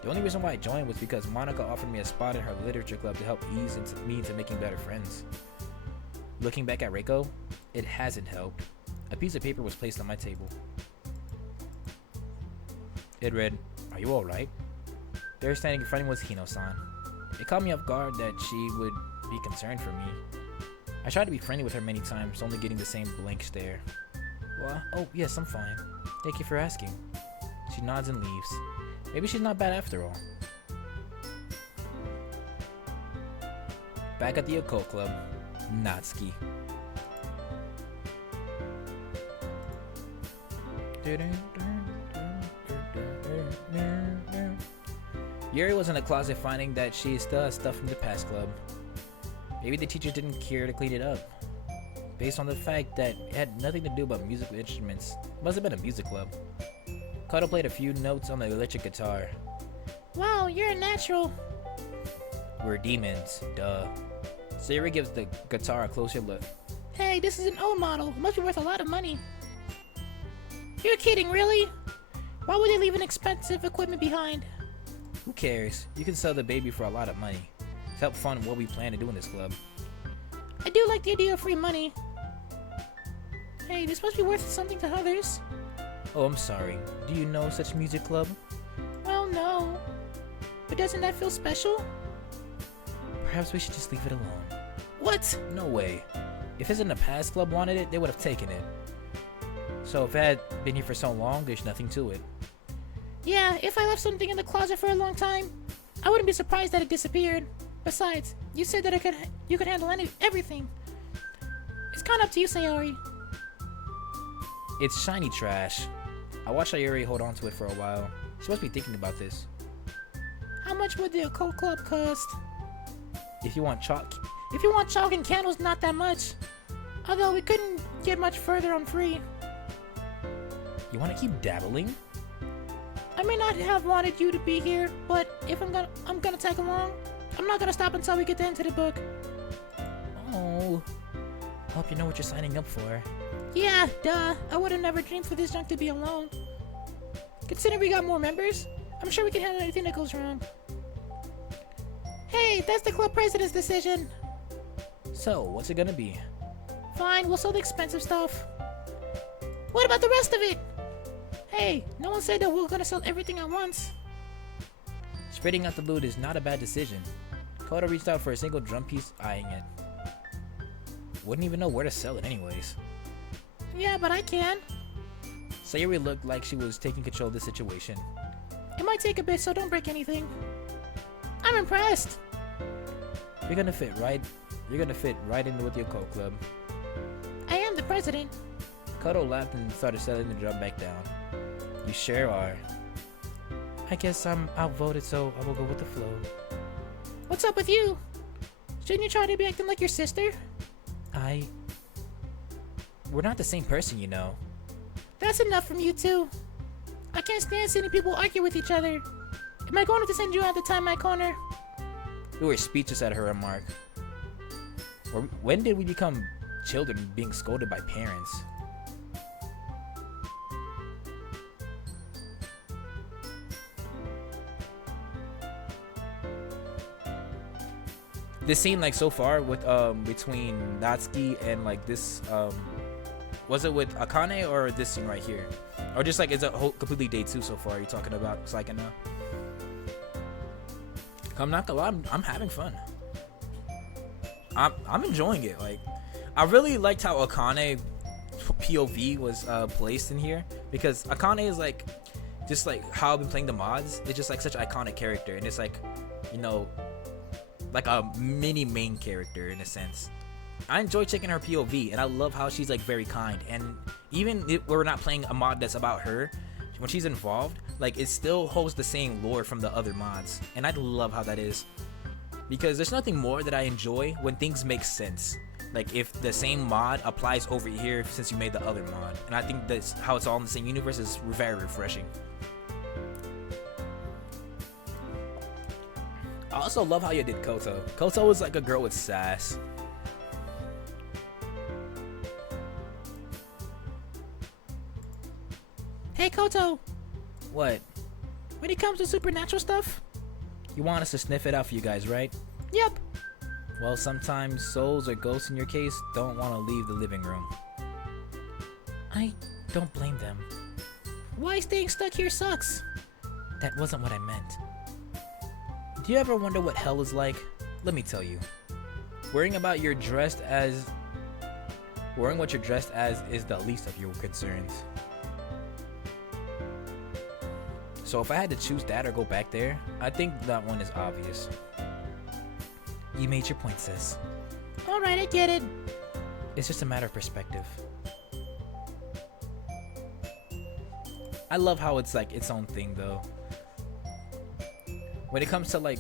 The only reason why I joined was because Monica offered me a spot in her literature club to help ease me into making better friends. Looking back at Reiko, it hasn't helped. A piece of paper was placed on my table. It read, "Are you alright?" There standing in front of me was Hino-san. It caught me off guard that she would be concerned for me. I tried to be friendly with her many times, only getting the same blank stare. Well, oh yes, I'm fine. Thank you for asking. She nods and leaves. Maybe she's not bad after all. Back at the occult club, Natsuki. Yuri was in the closet finding that she still has stuff from the past club. Maybe the teacher didn't care to clean it up. Based on the fact that it had nothing to do about musical instruments, it must have been a music club. Koto played a few notes on the electric guitar. Wow, you're a natural. We're demons, duh. Sayori gives the guitar a closer look. Hey, this is an old model. It must be worth a lot of money. You're kidding, really? Why would they leave an expensive equipment behind? Who cares? You can sell the baby for a lot of money. To help fund what we plan to do in this club. I do like the idea of free money. Hey, this must be worth something to others. Oh, I'm sorry. Do you know such music club? Well, no. But doesn't that feel special? Perhaps we should just leave it alone. What? No way. If His in the Past club wanted it, they would have taken it. So if it had been here for so long, there's nothing to it. Yeah, if I left something in the closet for a long time, I wouldn't be surprised that it disappeared. Besides, you said that you could handle everything. It's kind of up to you, Sayori. It's shiny trash. I watched Yuri hold on to it for a while. She must be thinking about this. How much would the occult club cost? If you want chalk, And candles, not that much. Although we couldn't get much further on free. you want to keep dabbling? I may not have wanted you to be here, but if I'm gonna tag along. I'm not gonna stop until we get the end of the book. Oh, hope you know what you're signing up for. Yeah, duh. I would have never dreamed for this junk to be alone. Considering we got more members, I'm sure we can handle anything that goes wrong. Hey, that's the club president's decision. So, what's it gonna be? Fine, we'll sell the expensive stuff. What about the rest of it? Hey, no one said that we were gonna sell everything at once. Spreading out the loot is not a bad decision. Koto reached out for a single drum piece, eyeing it. Wouldn't even know where to sell it anyways. Yeah, but I can. Sayuri looked like she was taking control of the situation. It might take a bit, so don't break anything. I'm impressed. You're gonna fit right in with your occult club. I am the president. Koto laughed and started setting the drum back down. You sure are. I guess I'm outvoted, so I will go with the flow. What's up with you? Shouldn't you try to be acting like your sister? We're not the same person, you know. That's enough from you two. I can't stand seeing people argue with each other. Am I going to send you out to time my corner? We were speechless at her remark. When did we become children being scolded by parents? This scene, like, so far with between Natsuki and like this was it with Akane or this scene right here, or just like it's a whole completely day 2 so far you're talking about, so I can know. I'm not gonna lie, I'm having fun. I'm enjoying it. Like, I really liked how Akane POV was placed in here, because Akane is like just like how I've been playing the mods. It's just like such an iconic character, and it's like, you know, like a mini main character in a sense. I enjoy checking her POV, and I love how she's like very kind, and even if we're not playing a mod that's about her, when she's involved, like, it still holds the same lore from the other mods, and I love how that is, because there's nothing more that I enjoy when things make sense. Like, if the same mod applies over here since you made the other mod, and I think that's how it's all in the same universe is very refreshing. I also love how you did Koto. Koto is like a girl with sass. Hey, Koto. What? When it comes to supernatural stuff? You want us to sniff it out for you guys, right? Yep. Well, sometimes souls or ghosts in your case don't want to leave the living room. I don't blame them. Why staying stuck here sucks? That wasn't what I meant. Do you ever wonder what hell is like? Let me tell you. Worrying what you're dressed as is the least of your concerns. So if I had to choose that or go back there, I think that one is obvious. You made your point, sis. Alright, I get it. It's just a matter of perspective. I love how it's like its own thing though. When it comes to like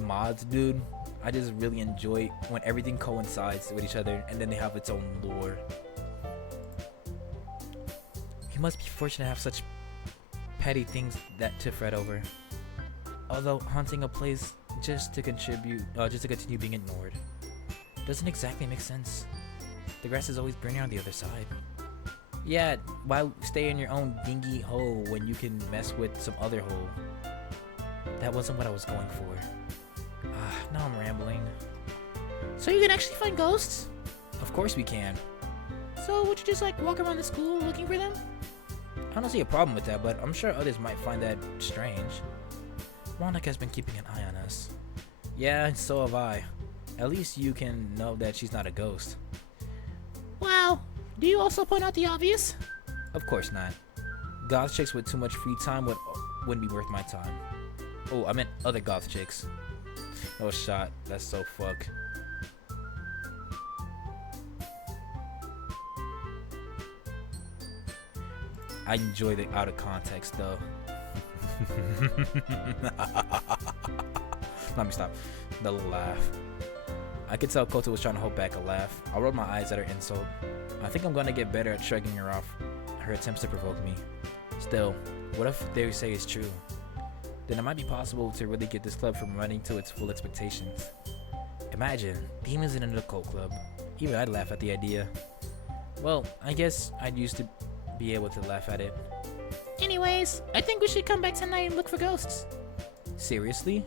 mods, dude, I just really enjoy when everything coincides with each other and then they have its own lore. You must be fortunate to have such petty things to fret over. Although haunting a place just to continue being ignored doesn't exactly make sense. The grass is always greener on the other side. Yeah, why stay in your own dingy hole when you can mess with some other hole? That wasn't what I was going for. Now I'm rambling. So you can actually find ghosts? Of course we can. So would you just like walk around the school looking for them? I don't see a problem with that, but I'm sure others might find that strange. Ronak has been keeping an eye on us. Yeah, so have I. At least you can know that she's not a ghost. Wow. Do you also point out the obvious? Of course not. Goth chicks with too much free time wouldn't be worth my time. Oh, I meant other goth chicks. No shot. That's so fuck. I enjoy the out of context though. Let me stop. The laugh. I could tell Koto was trying to hold back a laugh. I rolled my eyes at her insult. I think I'm gonna get better at shrugging her off her attempts to provoke me. Still, what if they say it's true? Then it might be possible to really get this club from running to its full expectations. Imagine, demons in an occult club. Even I'd laugh at the idea. Well, I guess I'd used to be able to laugh at it. Anyways, I think we should come back tonight and look for ghosts. Seriously?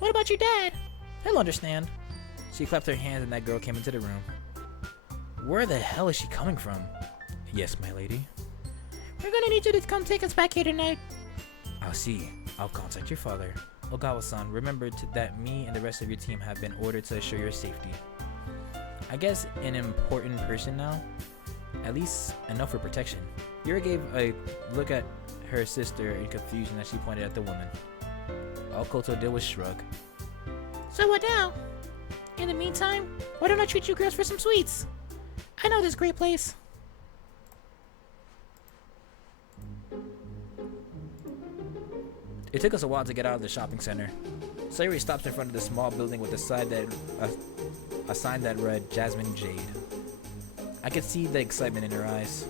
What about your dad? He'll understand. She clapped her hands and that girl came into the room. Where the hell is she coming from? Yes, my lady. We're gonna need you to come take us back here tonight. I'll see. I'll contact your father. Ogawa-san, remember that me and the rest of your team have been ordered to assure your safety. I guess an important person now. At least enough for protection. Yuri gave a look at her sister in confusion as she pointed at the woman. All Koto did was shrug. So what now? In the meantime, why don't I treat you girls for some sweets? I know this great place. It took us a while to get out of the shopping center. Sayuri stopped in front of the small building with a sign that read Jasmine Jade. I could see the excitement in her eyes.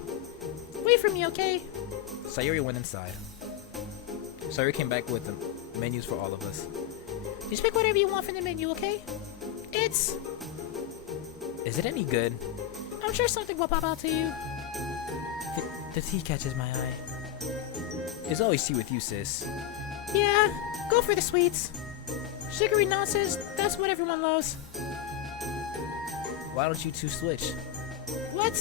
Wait for me, okay? Sayuri went inside. Sayuri came back with the menus for all of us. Just pick whatever you want from the menu, okay? Is it any good? I'm sure something will pop out to you. The tea catches my eye. It's always tea with you, sis. Yeah, go for the sweets. Sugary nonsense, that's what everyone loves. Why don't you two switch? What?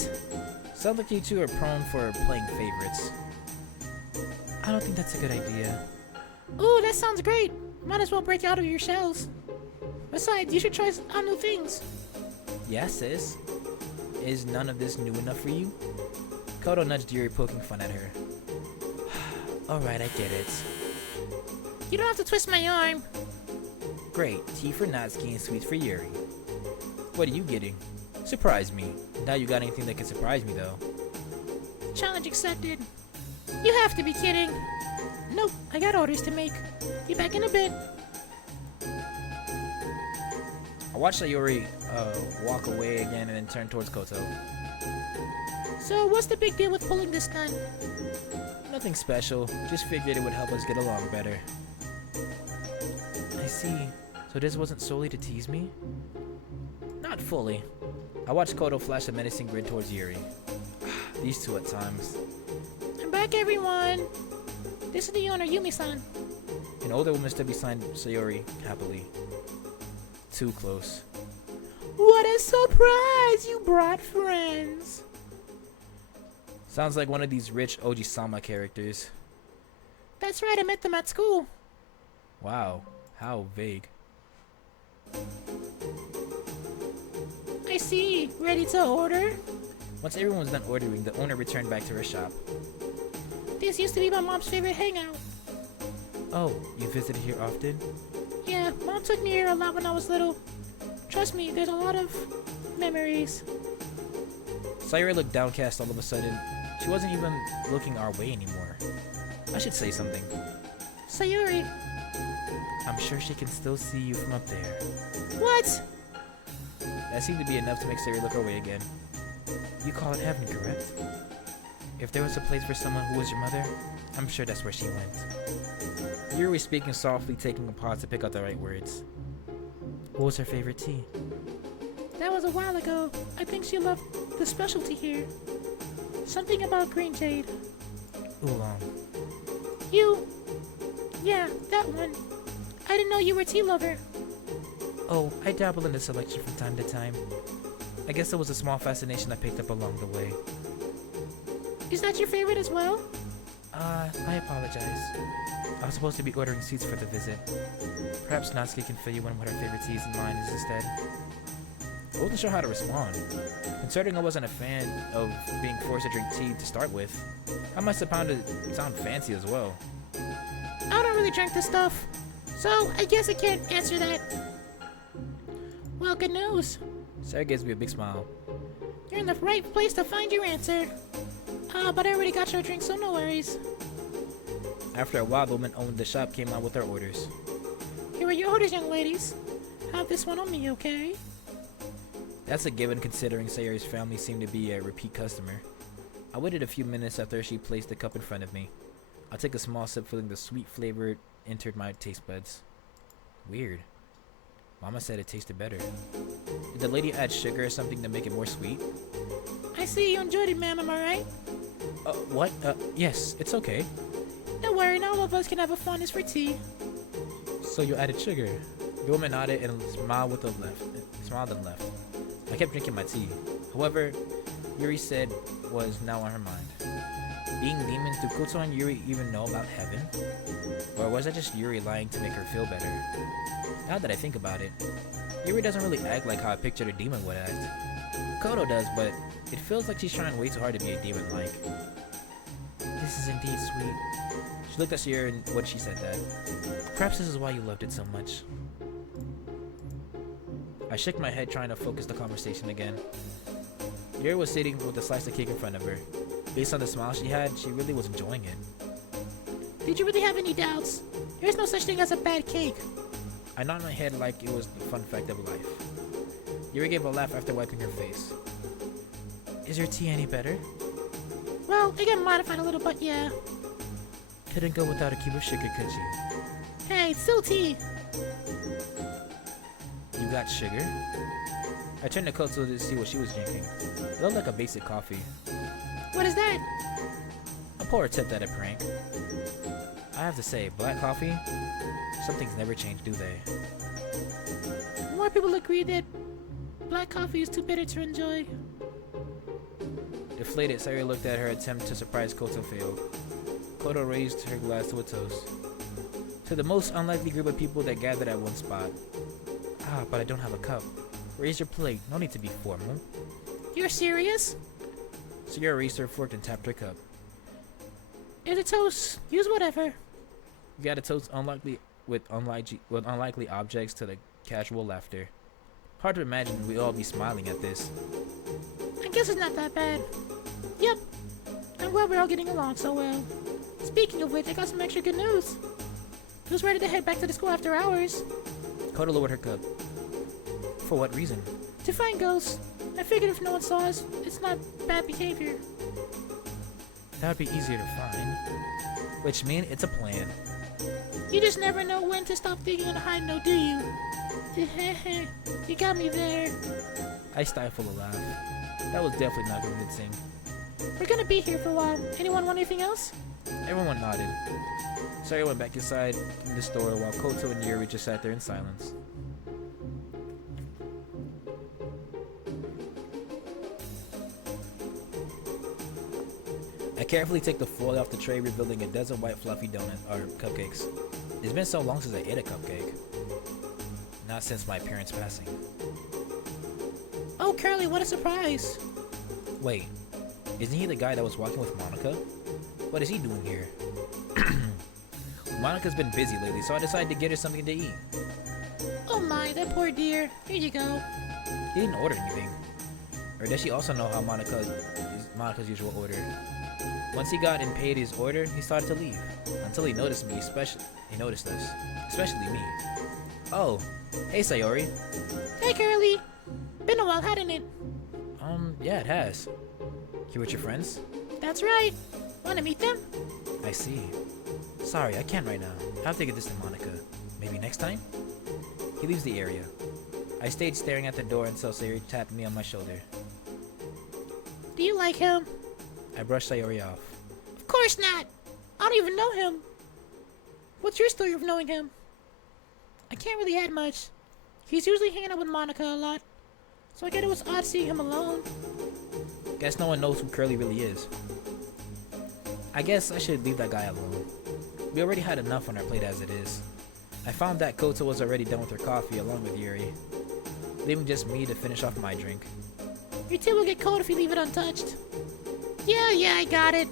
Sounds like you two are prone for playing favorites. I don't think that's a good idea. Ooh, that sounds great. Might as well break out of your shells. Besides, you should try out new things. Yeah, sis. Is none of this new enough for you? Koto nudged Yuri, poking fun at her. Alright, I get it. You don't have to twist my arm. Great. Tea for Natsuki and sweets for Yuri. What are you getting? Surprise me. Now you got anything that can surprise me, though. Challenge accepted. You have to be kidding. Nope, I got orders to make. Be back in a bit. I watched Sayuri walk away again and then turn towards Koto. So, what's the big deal with pulling this stunt? Nothing special. Just figured it would help us get along better. I see. So this wasn't solely to tease me? Not fully. I watched Koto flash a menacing grin towards Yuri. These two at times. I'm back, everyone. This is the owner, Yumi-san. An older woman stood beside Sayuri happily. Too close. What a surprise! You brought friends. Sounds like one of these rich Oji-sama characters. That's right, I met them at school. Wow, how vague. I see. Ready to order? Once everyone was done ordering, the owner returned back to her shop. This used to be my mom's favorite hangout. Oh, you visited here often? Yeah, Mom took me here a lot when I was little. Trust me, there's a lot of memories. Sayuri looked downcast all of a sudden. She wasn't even looking our way anymore. I should say something. Sayuri. I'm sure she can still see you from up there. What? That seemed to be enough to make Sayuri look her way again. You call it heaven, correct? If there was a place for someone who was your mother, I'm sure that's where she went. Yuri was speaking softly, taking a pause to pick out the right words. What was her favorite tea? That was a while ago. I think she loved the specialty here. Something about green jade. Oolong. You? Yeah, that one. I didn't know you were a tea lover. Oh, I dabble in the selection from time to time. I guess it was a small fascination I picked up along the way. Is that your favorite as well? I apologize. I was supposed to be ordering seats for the visit. Perhaps Natsuki can fill you in what her favorite teas and mine is instead. I wasn't sure how to respond. Considering I wasn't a fan of being forced to drink tea to start with, I must have found it sound fancy as well. I don't really drink this stuff, so I guess I can't answer that. Well, good news. Sarah gives me a big smile. You're in the right place to find your answer. But I already got your drink, so no worries. After a while, the woman owning the shop came out with her orders. Here are your orders, young ladies. Have this one on me, okay? That's a given considering Sayori's family seemed to be a repeat customer. I waited a few minutes after she placed the cup in front of me. I took a small sip, feeling the sweet flavor entered my taste buds. Weird. Mama said it tasted better. Did the lady add sugar or something to make it more sweet? I see you enjoyed it, ma'am, am I right? What? Yes, it's okay. Don't worry, not all of us can have a fondness for tea. So you added sugar? The woman nodded and smiled and left. I kept drinking my tea. However, Yuri said was now on her mind. Being demons, do Koto and Yuri even know about heaven? Or was that just Yuri lying to make her feel better? Now that I think about it, Yuri doesn't really act like how I pictured a demon would act. Koto does, but it feels like she's trying way too hard to be a demon-like. This is indeed sweet. She looked at Sayori and when she said that. Perhaps this is why you loved it so much. I shook my head trying to focus the conversation again. Yuri was sitting with a slice of cake in front of her. Based on the smile she had, she really was enjoying it. Did you really have any doubts? There's no such thing as a bad cake. I nodded my head like it was the fun fact of life. Yuri gave a laugh after wiping her face. Is your tea any better? Well, it got modified a little, but yeah. Couldn't go without a cube of sugar, could you? Hey, it's still tea. You got sugar? I turned to Koto to see what she was drinking. It looked like a basic coffee. What is that? A poor attempt at a prank. I have to say, black coffee? Some things never change, do they? More people agree that black coffee is too bitter to enjoy. Deflated, Sayori looked at her attempt to surprise Koto failed. Koto raised her glass to a toast. To the most unlikely group of people that gathered at one spot. Ah, but I don't have a cup. Raise your plate, no need to be formal. You're serious? Sayori raised her fork and tapped her cup. It's a toast. Use whatever. You got a toast with unlikely objects to the casual laughter. Hard to imagine we'd all be smiling at this. I guess it's not that bad. Yep. I'm glad we're all getting along so well. Speaking of which, I got some extra good news. Who's ready to head back to the school after hours? Koto lowered her cup. For what reason? To find ghosts. I figured if no one saw us, it's not bad behavior. That would be easier to find. Which means it's a plan. You just never know when to stop thinking on a high note, do you? You got me there. I stifled a laugh. That was definitely not convincing. We're gonna be here for a while. Anyone want anything else? Everyone nodded. Sayori went back inside in the store while Koto and Yuri just sat there in silence. I carefully take the foil off the tray, revealing a dozen white fluffy cupcakes. It's been so long since I ate a cupcake. Not since my parents' passing. Oh, Curly, what a surprise! Wait, isn't he the guy that was walking with Monica? What is he doing here? Monica's been busy lately, so I decided to get her something to eat. Oh my, that poor dear. Here you go. He didn't order anything. Or does she also know how Monica's usual order? Once he got and paid his order, he started to leave. Until he noticed me, he noticed us. Especially me. Oh, hey Sayori. Hey Curly. Been a while, hadn't it? Yeah, it has. You with your friends? That's right. Wanna meet them? I see. Sorry, I can't right now. I have to get this to Monica. Maybe next time? He leaves the area. I stayed staring at the door until Sayori tapped me on my shoulder. Do you like him? I brushed Sayori off. Of course not. I don't even know him. What's your story of knowing him? I can't really add much. He's usually hanging out with Monica a lot. So I guess it was odd seeing him alone. Guess no one knows who Curly really is. I guess I should leave that guy alone. We already had enough on our plate as it is. I found that Koto was already done with her coffee along with Yuri. leaving just me to finish off my drink. Your tea will get cold if you leave it untouched. Yeah, I got it.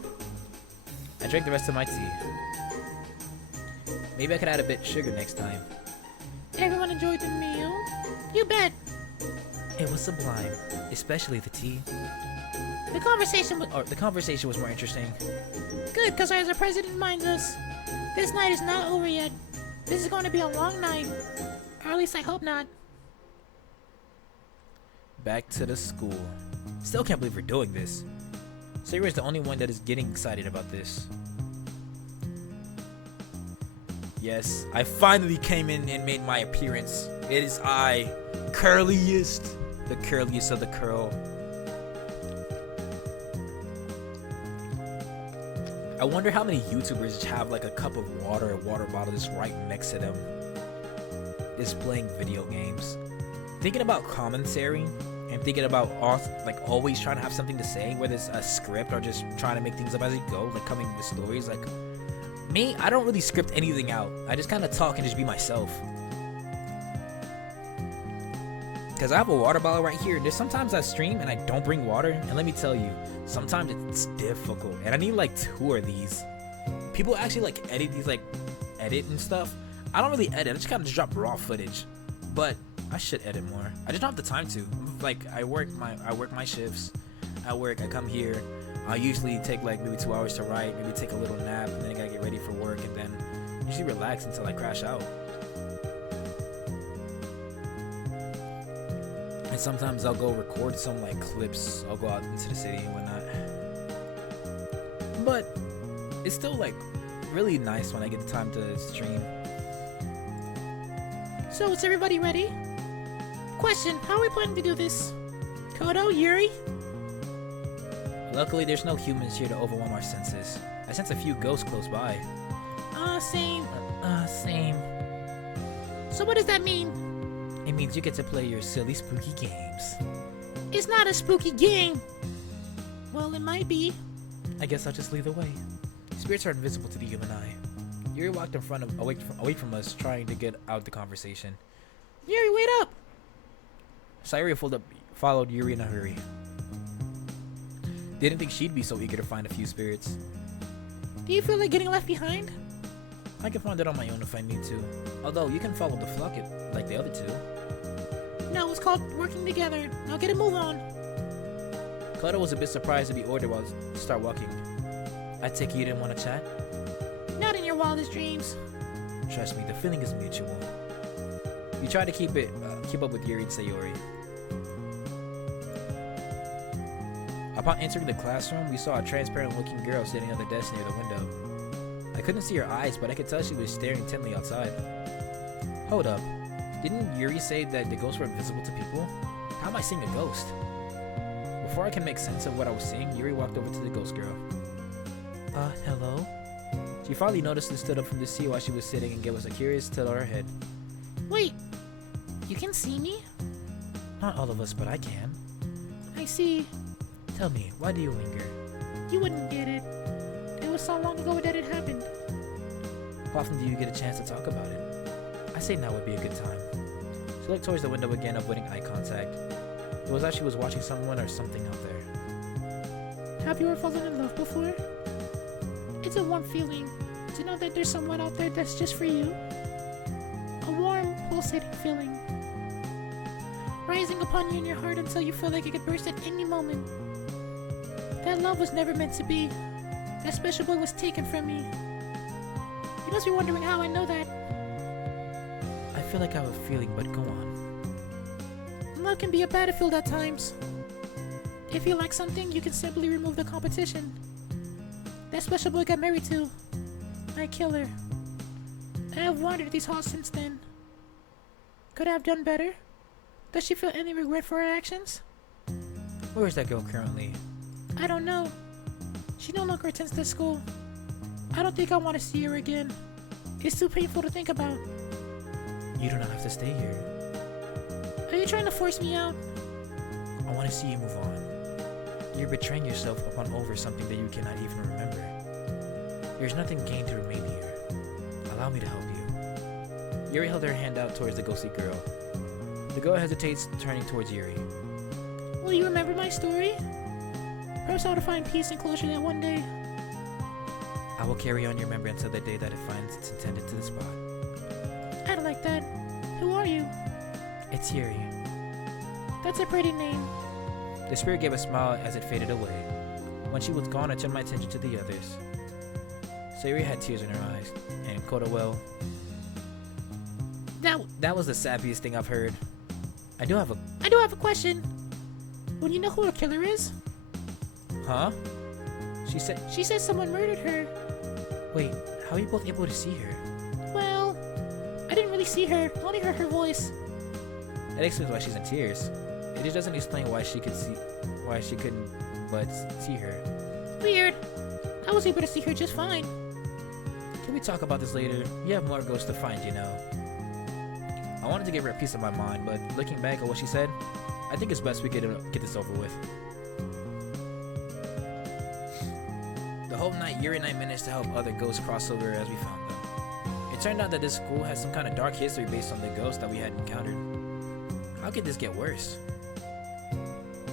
I drank the rest of my tea. Maybe I could add a bit sugar next time. Everyone enjoyed the meal? You bet. It was sublime, especially the tea. The conversation was more interesting. good, because as our president reminds us, this night is not over yet. This is going to be a long night. Or at least I hope not. Back to the school. Still can't believe we're doing this. Sayori is the only one that is getting excited about this. Yes, I finally came in and made my appearance. It is I, curliest, the curliest of the curl. I wonder how many YouTubers have like a cup of water or water bottle just right next to them, just playing video games. Thinking about commentary and thinking about always trying to have something to say, whether it's a script or just trying to make things up as you go, like coming with stories. Like me, I don't really script anything out. I just kind of talk and just be myself. Because I have a water bottle right here. There's sometimes I stream and I don't bring water, and let me tell you, sometimes it's difficult, and I need like 2 of these. People actually like edit these, like edit and stuff. I don't really edit. I just kind of drop raw footage, but I should edit more. I just don't have the time to. Like I work my shifts. I come here. I usually take like maybe 2 hours to write, maybe take a little nap, and then I gotta get ready for work, and then usually relax until I crash out. And sometimes I'll go record some like clips. I'll go out into the city and whatnot. But it's still like really nice when I get the time to stream. So is everybody ready? Question, how are we planning to do this? Koto, Yuri? Luckily, there's no humans here to overwhelm our senses. I sense a few ghosts close by. Same. Same. So what does that mean? It means you get to play your silly, spooky games. It's not a spooky game. Well, it might be. I guess I'll just lead the way. Spirits are invisible to the human eye. Yuri walked away from us, trying to get out the conversation. Yuri, wait up! Sayori followed Yuri in a hurry. Didn't think she'd be so eager to find a few spirits. Do you feel like getting left behind? I can find it on my own if I need to. Although, you can follow the flock like the other two. No, it's called working together. Now get a move on. Koto was a bit surprised to be ordered to start walking. I take it you didn't want to chat? Not in your wildest dreams. Trust me, the feeling is mutual. We try to keep up with Yuri and Sayori. Upon entering the classroom, we saw a transparent-looking girl sitting on the desk near the window. I couldn't see her eyes, but I could tell she was staring intently outside. Hold up. Didn't Yuri say that the ghosts were invisible to people? How am I seeing a ghost? Before I can make sense of what I was seeing, Yuri walked over to the ghost girl. Hello? She finally noticed and stood up from the seat while she was sitting and gave us a curious tilt of her head. Wait, you can see me? Not all of us, but I can. I see. Tell me, why do you linger? You wouldn't get it. It was so long ago that it happened. How often do you get a chance to talk about it? I say now would be a good time. She looked towards the window again, avoiding eye contact. It was as she was watching someone or something out there. Have you ever fallen in love before? It's a warm feeling to know that there's someone out there that's just for you. A warm, pulsating feeling. Rising upon you in your heart until you feel like it could burst at any moment. That love was never meant to be. That special boy was taken from me. You must be wondering how I know that. I feel like I have a feeling, but go on. Love can be a battlefield at times. If you like something, you can simply remove the competition. That special boy got married to my killer. I have wandered these halls since then. Could I have done better? Does she feel any regret for her actions? Where is that girl currently? I don't know. She no longer attends this school. I don't think I want to see her again. It's too painful to think about. You do not have to stay here. Are you trying to force me out? I want to see you move on. You're betraying yourself upon over something that you cannot even remember. There's nothing gained to remain here. Allow me to help you. Yuri held her hand out towards the ghostly girl. The girl hesitates, turning towards Yuri. Will you remember my story? Perhaps I will find peace and closure that one day. I will carry on your memory until the day that it finds its intended to the spot. I don't like that. Who are you? It's Yuri. That's a pretty name. The spirit gave a smile as it faded away. When she was gone, I turned my attention to the others. Sayuri had tears in her eyes, and Koto, well, that was the sappiest thing I've heard. I do have a question. Would you know who her killer is? Huh? She said someone murdered her. Wait, how are you both able to see her? Well, I didn't really see her, only heard her voice. That explains why she's in tears. It just doesn't explain why she couldn't but see her. Weird. I was able to see her just fine. Can we talk about this later? You have more ghosts to find, you know. I wanted to give her a piece of my mind, but looking back at what she said, I think it's best we get this over with. The whole night, Yuri and I managed to help other ghosts cross over as we found them. It turned out that this school has some kind of dark history based on the ghosts that we had encountered. How could this get worse?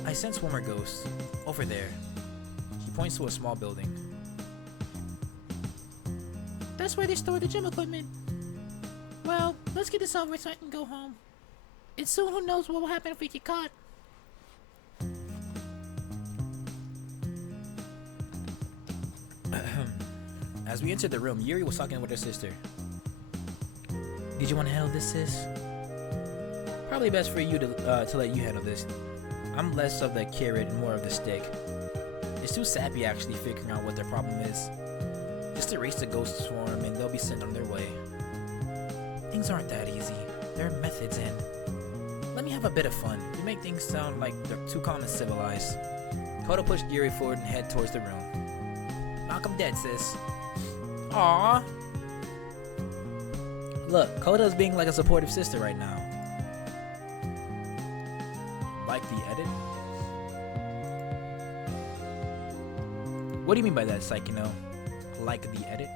I sense one more ghost. Over there. He points to a small building. That's where they store the gym equipment. Well, let's get this over so I can go home. And soon who knows what will happen if we get caught. As we entered the room, Yuri was talking with her sister. Did you want to handle this, sis? Probably best for you to let you handle this. I'm less of the carrot and more of the stick. It's too sappy actually figuring out what their problem is. Just erase the ghost swarm and they'll be sent on their way. Things aren't that easy. There are methods and let me have a bit of fun. You make things sound like they're too calm and civilized. Koto pushed Yuri forward and head towards the room. Knock him dead, sis. Aww. Look, Koto's being like a supportive sister right now. Like the edit? What do you mean by that, Psychino? Like the edit?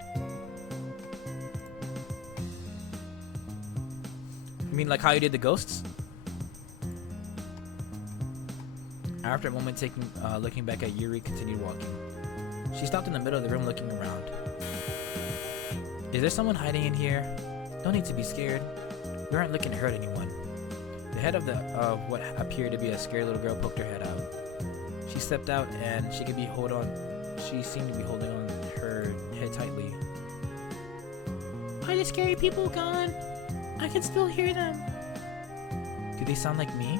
You mean like how you did the ghosts? After a moment looking back at Yuri, continued walking. She stopped in the middle of the room looking around. Is there someone hiding in here? No need to be scared. We aren't looking to hurt anyone. The head of what appeared to be a scared little girl poked her head out. She stepped out and she seemed to be holding on her head tightly. Are the scary people gone? I can still hear them. Do they sound like me?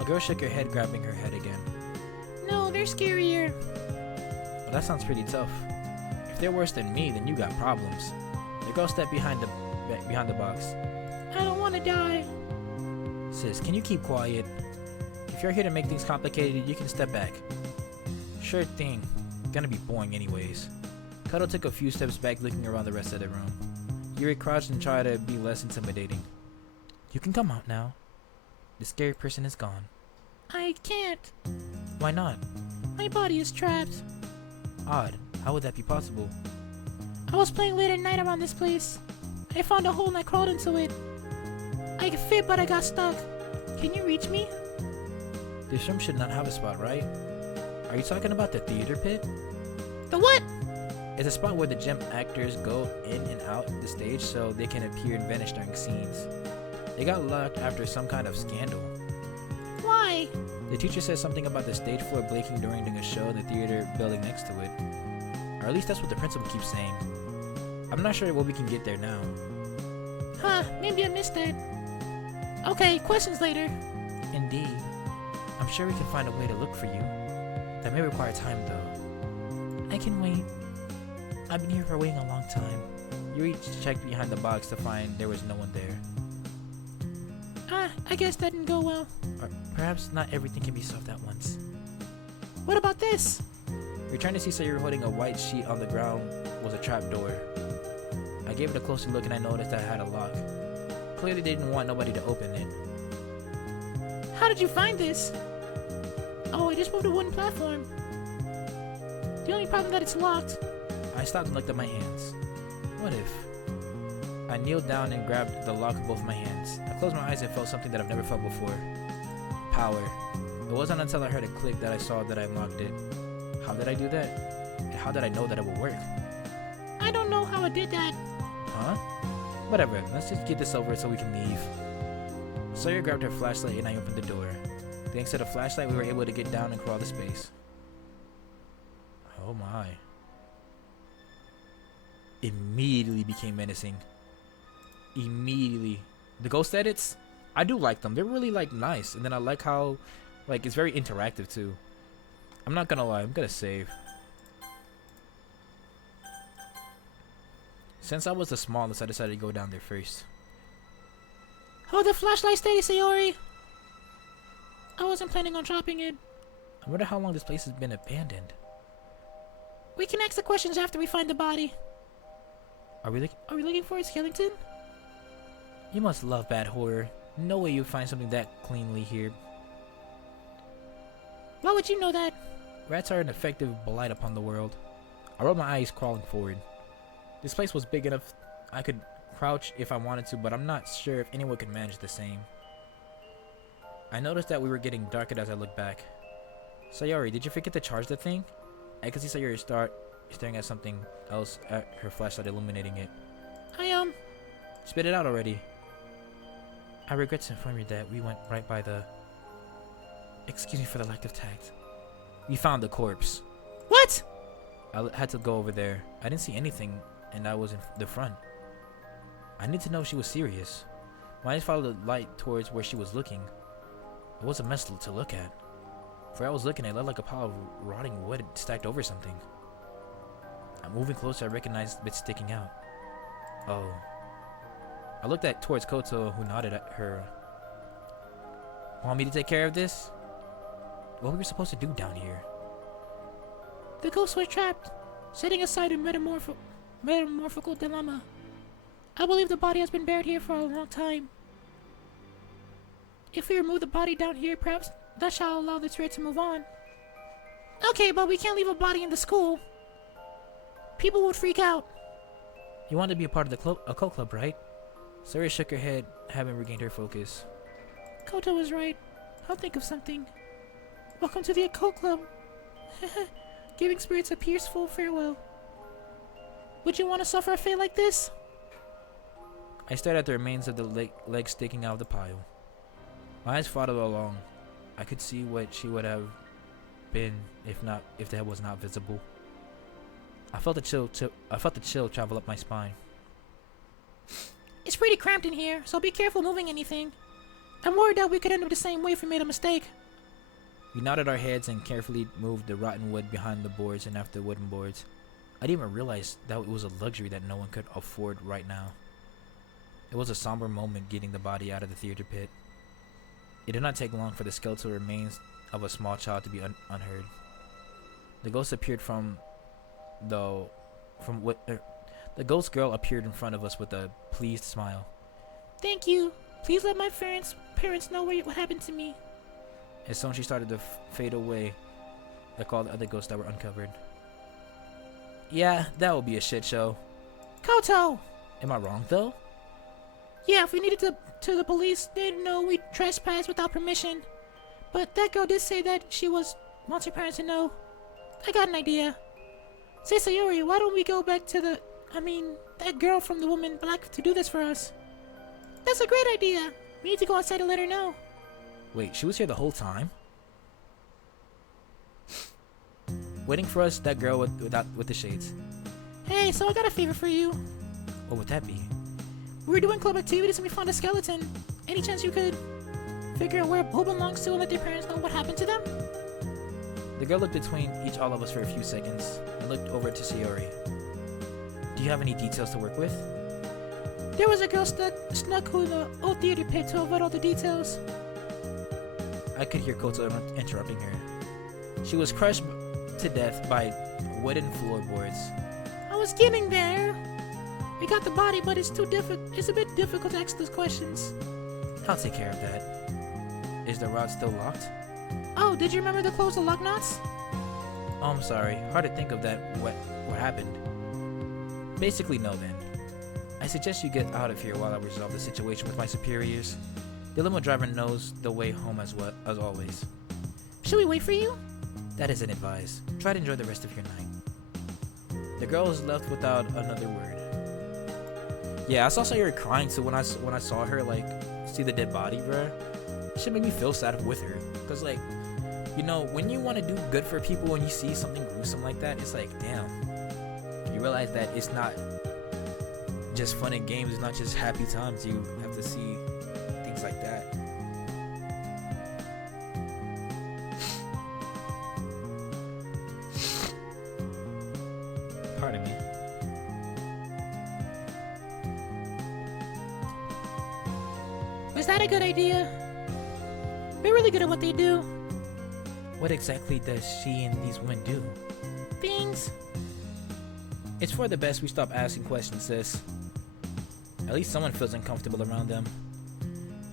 A girl shook her head, grabbing her head again. No, they're scarier. Well, that sounds pretty tough. If they're worse than me, then you got problems. The girl stepped behind the box. I don't want to die. Sis, can you keep quiet? If you're here to make things complicated, you can step back. Sure thing. Gonna be boring anyways. Koto took a few steps back, looking around the rest of the room. Yuri crouched and tried to be less intimidating. You can come out now. The scary person is gone. I can't. Why not? My body is trapped. Odd. How would that be possible? I was playing late at night around this place. I found a hole and I crawled into it. I could fit, but I got stuck. Can you reach me? This room should not have a spot, right? Are you talking about the theater pit? The what? It's a spot where the gym actors go in and out the stage so they can appear and vanish during scenes. They got locked after some kind of scandal. Why? The teacher said something about the stage floor breaking during a show in the theater building next to it. Or at least that's what the principal keeps saying. I'm not sure what we can get there now. Huh, maybe I missed that. Okay, questions later. Indeed. I'm sure we can find a way to look for you. That may require time though. I can wait. I've been here for waiting a long time. Yuri checked behind the box to find there was no one there. I guess that didn't go well. Or perhaps not everything can be solved at once. What about this? Returned to see Sayuri holding a white sheet on the ground was a trap door. I gave it a closer look and I noticed that it had a lock. Clearly they didn't want nobody to open it. How did you find this? Oh, I just moved a wooden platform. The only problem that it's locked. I stopped and looked at my hands. What if? I kneeled down and grabbed the lock with both my hands. I closed my eyes and felt something that I've never felt before. Power. It wasn't until I heard a click that I saw that I unlocked it. How did I do that? And how did I know that it would work? I don't know how I did that. Huh? Whatever, let's just get this over so we can leave. Sawyer grabbed her flashlight and I opened the door. Thanks to the flashlight, we were able to get down and crawl to space. Oh my. Immediately became menacing. Immediately. The ghost edits, I do like them. They're really like nice. And then I like how like it's very interactive too. I'm not gonna lie, I'm gonna save. Since I was the smallest, I decided to go down there first. Hold the flashlight steady, Sayori. I wasn't planning on dropping it. I wonder how long this place has been abandoned. We can ask the questions after we find the body. Are we looking for a skeleton? You must love bad horror. No way you'd find something that cleanly here. Why would you know that? Rats are an effective blight upon the world. I rolled my eyes, crawling forward. This place was big enough I could crouch if I wanted to, but I'm not sure if anyone could manage the same. I noticed that we were getting darker as I looked back. Sayori, did you forget to charge the thing? I could see Sayori staring at something else, at her flashlight illuminating it. Spit it out already. I regret to inform you that we went right by the... Excuse me for the lack of tact. We found the corpse. What? I had to go over there. I didn't see anything, and I was in the front. I need to know if she was serious. My eyes followed the light towards where she was looking. It was a mess to look at. Where I was looking, it looked like a pile of rotting wood stacked over something. I'm moving closer, I recognized bits sticking out. Oh. I looked towards Koto, who nodded at her. Want me to take care of this? What were we supposed to do down here? The ghost was trapped, setting aside a metamorphical dilemma. I believe the body has been buried here for a long time. If we remove the body down here, perhaps that shall allow the spirit to move on. Okay, but we can't leave a body in the school. People would freak out. You want to be a part of the occult club, right? Sari shook her head, having regained her focus. Koto was right. I'll think of something. Welcome to the occult club. Giving spirits a peaceful farewell. Would you want to suffer a fate like this? I stared at the remains of the legs sticking out of the pile. My eyes followed along. I could see what she would have been if that was not visible. I felt the chill travel up my spine. It's pretty cramped in here, so be careful moving anything. I'm worried that we could end up the same way if we made a mistake. We nodded our heads and carefully moved the rotten wood behind the boards and after the wooden boards. I didn't even realize that it was a luxury that no one could afford right now. It was a somber moment getting the body out of the theater pit. It did not take long for the skeletal remains of a small child to be unheard. The ghost appeared the ghost girl appeared in front of us with a pleased smile. Thank you. Please let my parents know what happened to me. As soon as she started to fade away, like all the other ghosts that were uncovered. Yeah, that will be a shit show. Koto! Am I wrong though? Yeah, if we needed to the police, they'd know we trespassed without permission. But that girl did say that she wants her parents to know. I got an idea. Say, Sayori, why don't we go back to that girl from the Woman in Black to do this for us? That's a great idea. We need to go outside and let her know. Wait, she was here the whole time? Waiting for us, that girl with the shades. Hey, so I got a favor for you. What would that be? We were doing club activities and we found a skeleton. Any chance you could figure out who belongs to and let their parents know what happened to them? The girl looked between all of us for a few seconds and looked over to Sayori. Do you have any details to work with? There was a girl snuck through the old theater pit to avoid all the details. I could hear Koto interrupting her. She was crushed to death by wooden floorboards. I was getting there. We got the body, but it's a bit difficult to ask those questions. I'll take care of that. Is the rod still locked? Oh, did you remember to close the lock nuts? Oh, I'm sorry. Hard to think of that. What happened? Basically, no then. I suggest you get out of here while I resolve the situation with my superiors. The limo driver knows the way home as always. Should we wait for you? That isn't advised. Try to enjoy the rest of your night. The girl was left without another word. Yeah, I saw Sayori crying too when I saw her like see the dead body, bruh. Shit made me feel sad with her, cause like, you know, when you want to do good for people and you see something gruesome like that, it's like, damn. You realize that it's not just fun and games. It's not just happy times. You have to see things like that. Pardon me. Was that a good idea? They're really good at what they do. What exactly does she and these women do? Things. It's for the best we stop asking questions, sis. At least someone feels uncomfortable around them.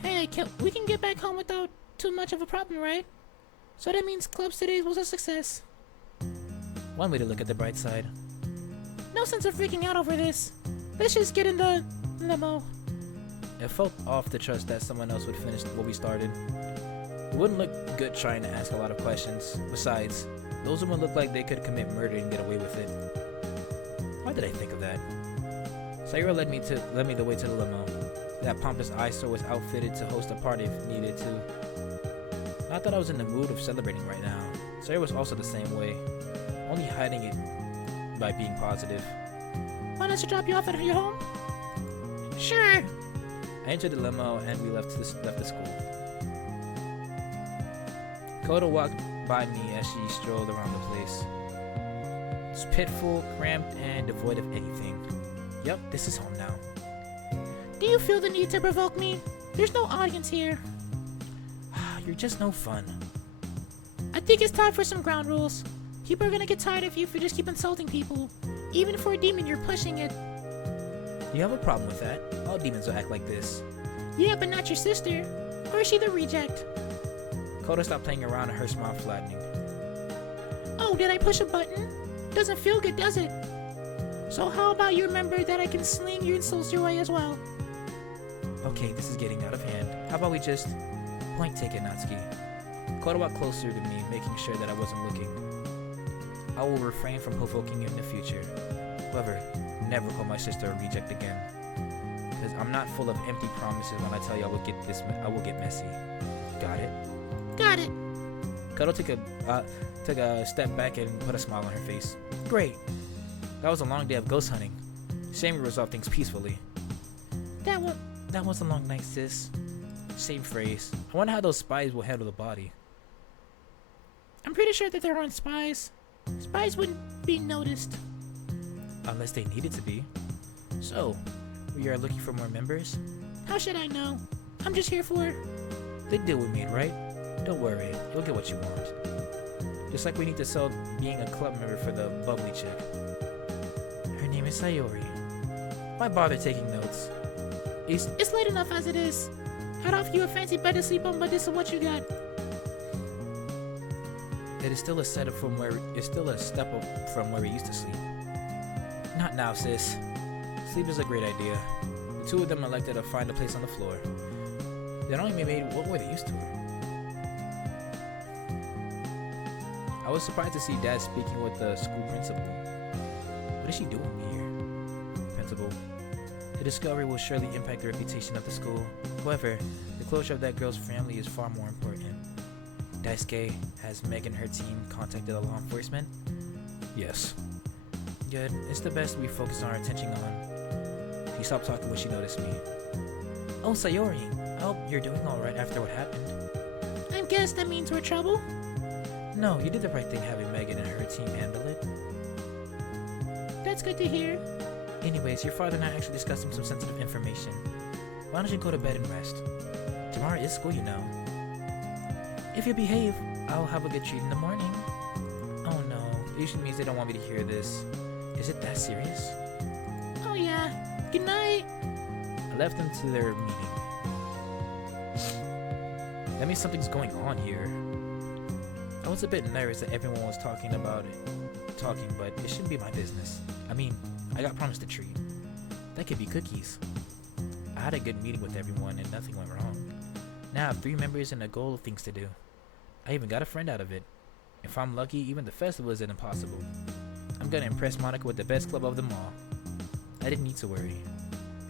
Hey, we can get back home without too much of a problem, right? So that means clubs today was a success. One way to look at the bright side. No sense of freaking out over this. Let's just get in the limo. It felt off to trust that someone else would finish what we started. It wouldn't look good trying to ask a lot of questions. Besides, those women look like they could commit murder and get away with it. Why did I think of that? Sayori led me the way to the limo. That pompous eyesore was outfitted to host a party if needed to. Not that I was in the mood of celebrating right now. Sayori was also the same way, only hiding it by being positive. Why don't you drop you off at your home? Sure. I entered the limo and we left the school. Koto walked by me as she strolled around the place. It's pitful, cramped, and devoid of anything. Yup, this is home now. Do you feel the need to provoke me? There's no audience here. You're just no fun. I think it's time for some ground rules. People are gonna get tired of you if you just keep insulting people. Even for a demon, you're pushing it. You have a problem with that? All demons will act like this. Yeah, but not your sister. Or is she the reject? Koto stopped playing around and her smile flattening. Oh, did I push a button? Doesn't feel good, does it? So how about you remember that I can sling your insults your way as well? Okay, this is getting out of hand. How about we just... Point taken, Natsuki. Koto walked closer to me, making sure that I wasn't looking. I will refrain from provoking you in the future. However, never call my sister a reject again. Because I'm not full of empty promises when I tell you I will get messy. Got it? Got it. Koto took a step back and put a smile on her face. Great. That was a long day of ghost hunting. Shame we resolved things peacefully. That was a long night, sis. Same phrase. I wonder how those spies will handle the body. I'm pretty sure that there aren't spies. Spies wouldn't be noticed. Unless they needed to be. So, we are looking for more members? How should I know? I'm just here for... The deal we made, right? Don't worry, you'll get what you want. Just like we need to sell being a club member for the bubbly chick. Her name is Sayori. Why bother taking notes? It's late enough as it is. I'd offer you a fancy bed to sleep on, but this is what you got. It is still a step up from where we used to sleep. Not now, sis. Sleep is a great idea. The two of them elected to find a place on the floor. They only made what were they used to her? I was surprised to see Dad speaking with the school principal. What is she doing here? Principal. The discovery will surely impact the reputation of the school. However, the closure of that girl's family is far more important. Daisuke, has Meg and her team contacted the law enforcement? Yes. Good. It's the best we focus our attention on. She stopped talking when she noticed me. Oh, Sayori. I hope you're doing alright after what happened. I guess that means we're trouble? No, you did the right thing having Megan and her team handle it. That's good to hear. Anyways, your father and I actually discussed some sensitive information. Why don't you go to bed and rest? Tomorrow is school, you know. If you behave, I'll have a good treat in the morning. Oh no, it usually means they don't want me to hear this. Is it that serious? Oh yeah. Good night. I left them to their meeting. That means something's going on here. I was a bit nervous that everyone was talking, but it shouldn't be my business. I mean, I got promised a treat. That could be cookies. I had a good meeting with everyone and nothing went wrong. Now I have 3 members and a goal of things to do. I even got a friend out of it. If I'm lucky, even the festival isn't impossible. I'm gonna impress Monica with the best club of them all. I didn't need to worry.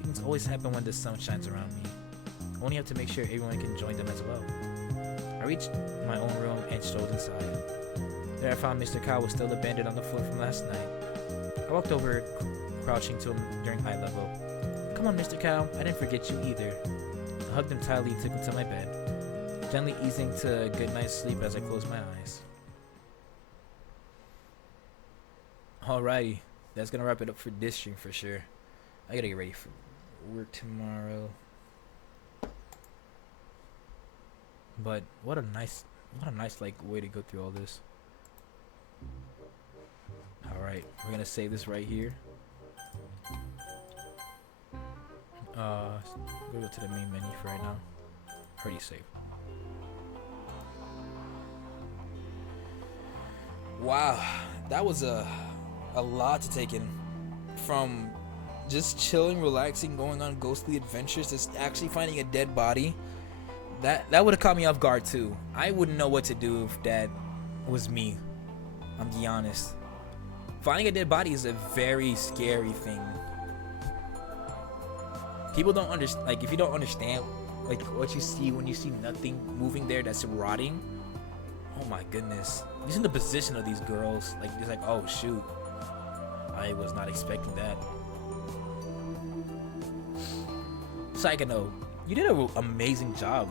Things always happen when the sun shines around me. I only have to make sure everyone can join them as well. I reached my own room and strolled inside. There I found Mr. Cow was still abandoned on the floor from last night. I walked over, crouching to him during eye level. "Come on, Mr. Cow, I didn't forget you either." I hugged him tightly and took him to my bed, gently easing to a good night's sleep as I closed my eyes. Alrighty, that's gonna wrap it up for this stream for sure. I gotta get ready for work tomorrow. But what a nice like way to go through all this. Alright, we're gonna save this right here. Go to the main menu for right now. Already saved. Wow, that was a lot to take in. From just chilling, relaxing, going on ghostly adventures, to actually finding a dead body. That would have caught me off guard too. I wouldn't know what to do if that was me. I'm be honest. Finding a dead body is a very scary thing. People don't understand. Like, if you don't understand, like, what you see when you see nothing moving there that's rotting. Oh my goodness. Just in the position of these girls, like, it's like, oh shoot, I was not expecting that. Psycho, you did an amazing job.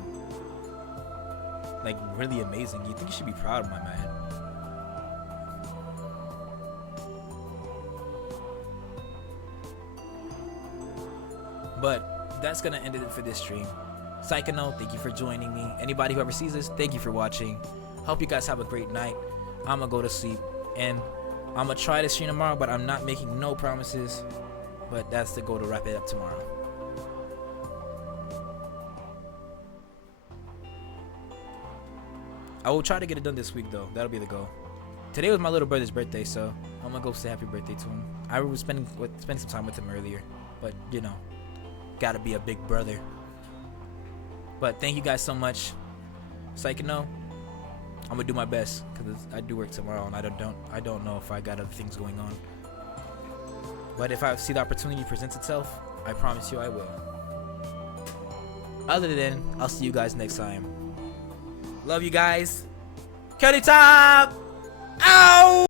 Like, really amazing. You think you should be proud of my man. But that's gonna end it for this stream. Psycho, thank you for joining me. Anybody who ever sees this, thank you for watching. Hope you guys have a great night. I'm gonna go to sleep, and I'm gonna try to stream tomorrow, but I'm not making no promises. But that's the goal, to wrap it up tomorrow. I will try to get it done this week though. That'll be the goal. Today was my little brother's birthday, so I'm gonna go say happy birthday to him. I was spending some time with him earlier, but you know, gotta be a big brother. But thank you guys so much. Psycho, I'm gonna do my best because I do work tomorrow, and I don't know if I got other things going on. But if I see the opportunity presents itself, I promise you I will. Other than, I'll see you guys next time. Love you guys. Cut it top. Ow!